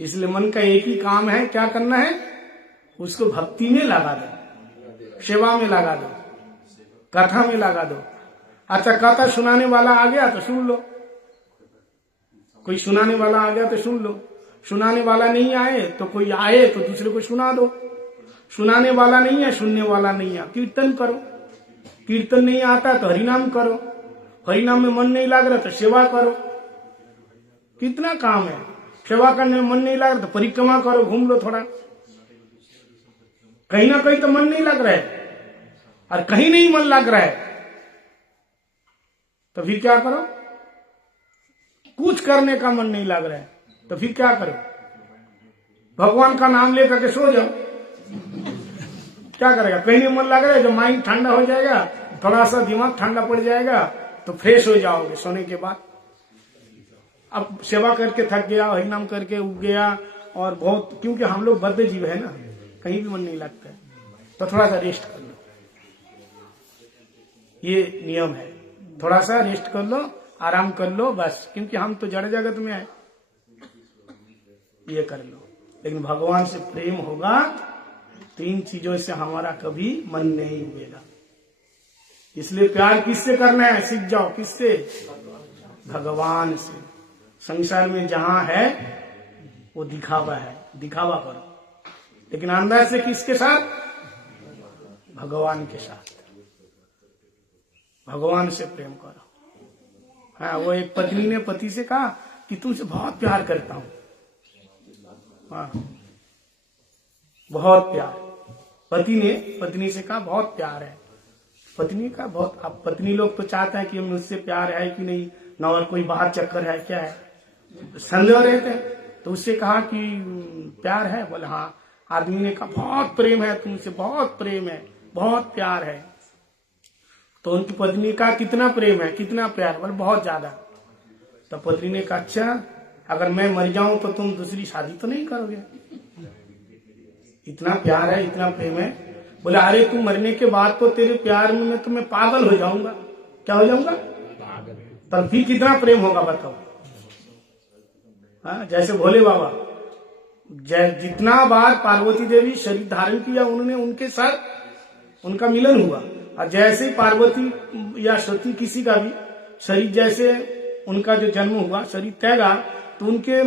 इसलिए मन का एक ही काम है, क्या करना है, उसको भक्ति में लगा दो, सेवा में लगा दो, कथा में लगा दो। अच्छा कथा सुनाने वाला आ गया तो सुन लो, कोई सुनाने वाला आ गया तो सुन लो, सुनाने वाला नहीं आए तो कोई आए तो दूसरे को सुना दो। सुनाने वाला नहीं है, सुनने वाला नहीं है, कीर्तन करो। कीर्तन नहीं आता तो हरिनाम करो, हरिनाम में मन नहीं लग रहा तो सेवा करो। कितना काम है, सेवा करने में मन नहीं लग रहा तो परिक्रमा करो, घूम लो थोड़ा। कहीं ना कहीं तो मन नहीं लग रहा है, और कहीं नहीं मन लग रहा है तो फिर क्या करो, कुछ करने का मन नहीं लग रहा है तो फिर क्या करो, भगवान का नाम लेकर के सो जाओ। क्या करेगा, कहीं नहीं मन लग रहा है, जब माइंड ठंडा हो जाएगा, थोड़ा सा दिमाग ठंडा पड़ जाएगा तो फ्रेश हो जाओगे सोने के बाद। अब सेवा करके थक गया, हरिनाम करके उग गया, और बहुत, क्योंकि हम लोग बद्ध जीव है ना, कहीं भी मन नहीं लगता है, तो थोड़ा सा रेस्ट कर लो, ये नियम है। थोड़ा सा रेस्ट कर लो, आराम कर लो बस, क्योंकि हम तो जड़ जगत में है, ये कर लो। लेकिन भगवान से प्रेम होगा तो इन चीजों से हमारा कभी मन नहीं उगेगा। इसलिए प्यार किससे करना है, सीख जाओ, किससे, भगवान से। संसार में जहां है वो दिखावा है, दिखावा करो, लेकिन अंदर से किसके साथ, भगवान के साथ, भगवान से प्रेम करो। हाँ, वो एक पत्नी ने पति से कहा कि तुमसे बहुत प्यार करता हूं, हाँ बहुत प्यार। पति ने पत्नी से कहा बहुत प्यार है, पत्नी का बहुत। अब पत्नी लोग तो चाहते हैं कि मुझसे प्यार है कि नहीं, न और कोई बाहर चक्कर है क्या है, संदेह रहते हैं। तो उससे कहा कि प्यार है, बोले हाँ। आदमी ने कहा बहुत प्रेम है तुमसे, बहुत प्रेम है, बहुत प्यार है। तो उनकी पत्नी का कितना प्रेम है, कितना प्यार, बोले बहुत ज्यादा। तो पत्नी ने कहा अच्छा, अगर मैं मर जाऊं तो तुम दूसरी शादी तो नहीं करोगे, इतना प्यार है, इतना प्रेम है। बोले अरे तू मरने के बाद तो तेरे प्यार में मैं तुम्हें पागल हो जाऊंगा। क्या हो जाऊंगा, तब भी कितना प्रेम होगा बताओ। हाँ, जैसे भोले बाबा, जितना बार पार्वती देवी शरीर धारण किया उन्होंने, उनके साथ उनका मिलन हुआ, और जैसे पार्वती या सती किसी का भी शरीर, जैसे उनका जो जन्म हुआ, शरीर त्यागा, तो उनके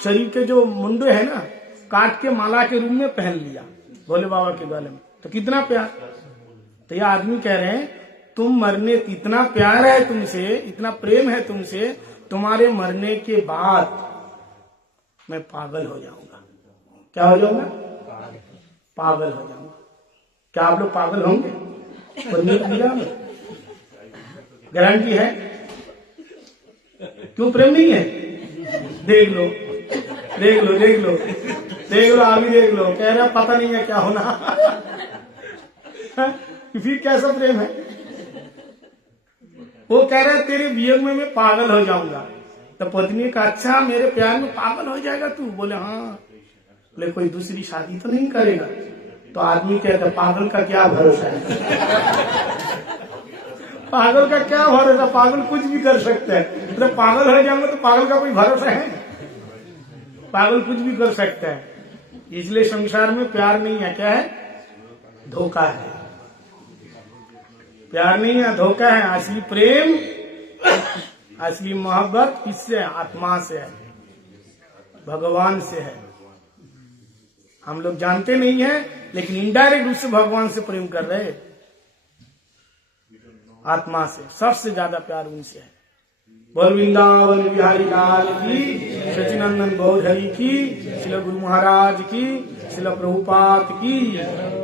शरीर के जो मुंडे है ना, काट के माला के रूप में पहन लिया भोले बाबा के गले में। तो कितना प्यार। तो ये आदमी कह रहे हैं तुम मरने, इतना प्यार है तुमसे, इतना प्रेम है तुमसे, तुम्हारे मरने के बाद मैं पागल हो जाऊंगा। क्या हो जाऊंगा? पागल हो जाऊंगा। क्या आप लोग पागल होंगे? गारंटी है? क्यों प्रेम नहीं है? देख लो देख लो देख लो देख लो, अभी देख लो, कह रहा पता नहीं है क्या होना। फिर कैसा प्रेम है? वो कह रहा है तेरे वियोग में मैं पागल हो जाऊंगा। तो पत्नी का अच्छा मेरे प्यार में पागल हो जाएगा तू? बोले हाँ। बोले कोई दूसरी शादी तो नहीं करेगा? तो आदमी कहता पागल का क्या भरोसा है? पागल का क्या भरोसा? पागल कुछ भी कर सकता है। मतलब पागल हो जाऊंगा तो पागल का कोई भरोसा है? पागल कुछ भी कर सकता है। इसलिए संसार में प्यार नहीं है, क्या है? धोखा है। प्यार नहीं है, धोखा है। असली प्रेम, असली मोहब्बत किससे है? आत्मा से है, भगवान से है। हम लोग जानते नहीं है, लेकिन इनडायरेक्ट रूप से भगवान से प्रेम कर रहे हैं, आत्मा से। सबसे ज्यादा प्यार उनसे है। बोल वृंदावन बिहारी लाल की, सचिनंदन गौर हरि की, श्री गुरु महाराज की, श्री प्रभुपाद की,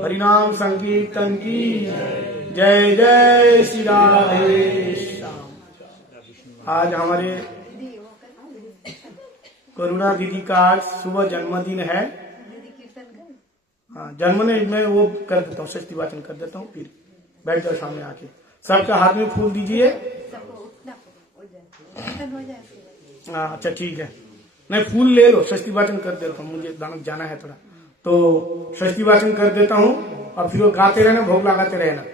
हरिनाम संकीर्तन की जय जय श्री राधे श्याम। आज हमारे करुणा दीदी का आज सुबह जन्मदिन है। हाँ, जन्मदिन में वो कर देता हूँ, षष्ठी वाचन कर देता हूँ, फिर बैठ जाओ सामने आके। सबके हाथ में फूल दीजिए। हाँ अच्छा ठीक है, नहीं फूल ले लो, षष्ठी वाचन कर देता हूँ, मुझे दानक जाना है थोड़ा, तो षष्ठी वाचन कर देता हूँ और फिर वो गाते रहना, भोग लगाते रहना।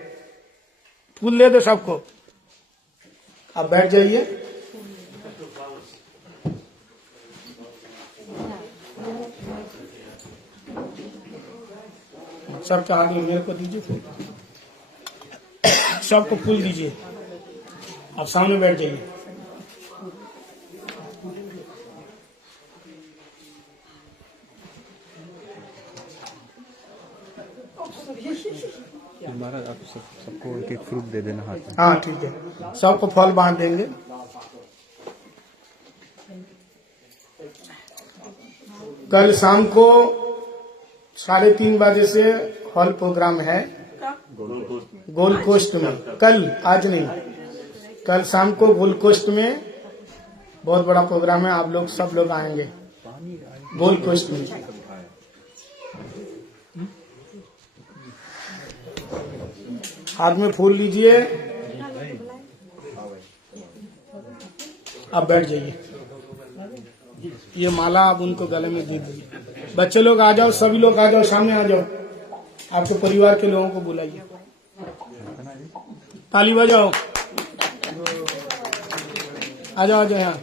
फूल ले दो सबको। आप बैठ जाइए। सबके हाथ में मेरे को दीजिए फूल, सबको फूल दीजिए। आप सामने बैठ जाइए। महाराज आप सबको एक एक फ्रूट दे देना हाथ में। हाँ ठीक है, सबको फल बांट देंगे। कल शाम को 3:30 बजे से हॉल प्रोग्राम है गोल्ड कोस्ट में। कल, आज नहीं, कल शाम को गोल्ड कोस्ट में बहुत बड़ा प्रोग्राम है। आप लोग सब लोग आएंगे गोल्ड कोस्ट में। हाथ में फूल लीजिए, आप बैठ जाइए। ये माला आप उनको गले में दे दीजिए। बच्चे लोग आ जाओ, सभी लोग आ जाओ, सामने आ जाओ। आपके परिवार के लोगों को बुलाइए, ताली बजाओ। आ जाओ आ जाओ यहाँ।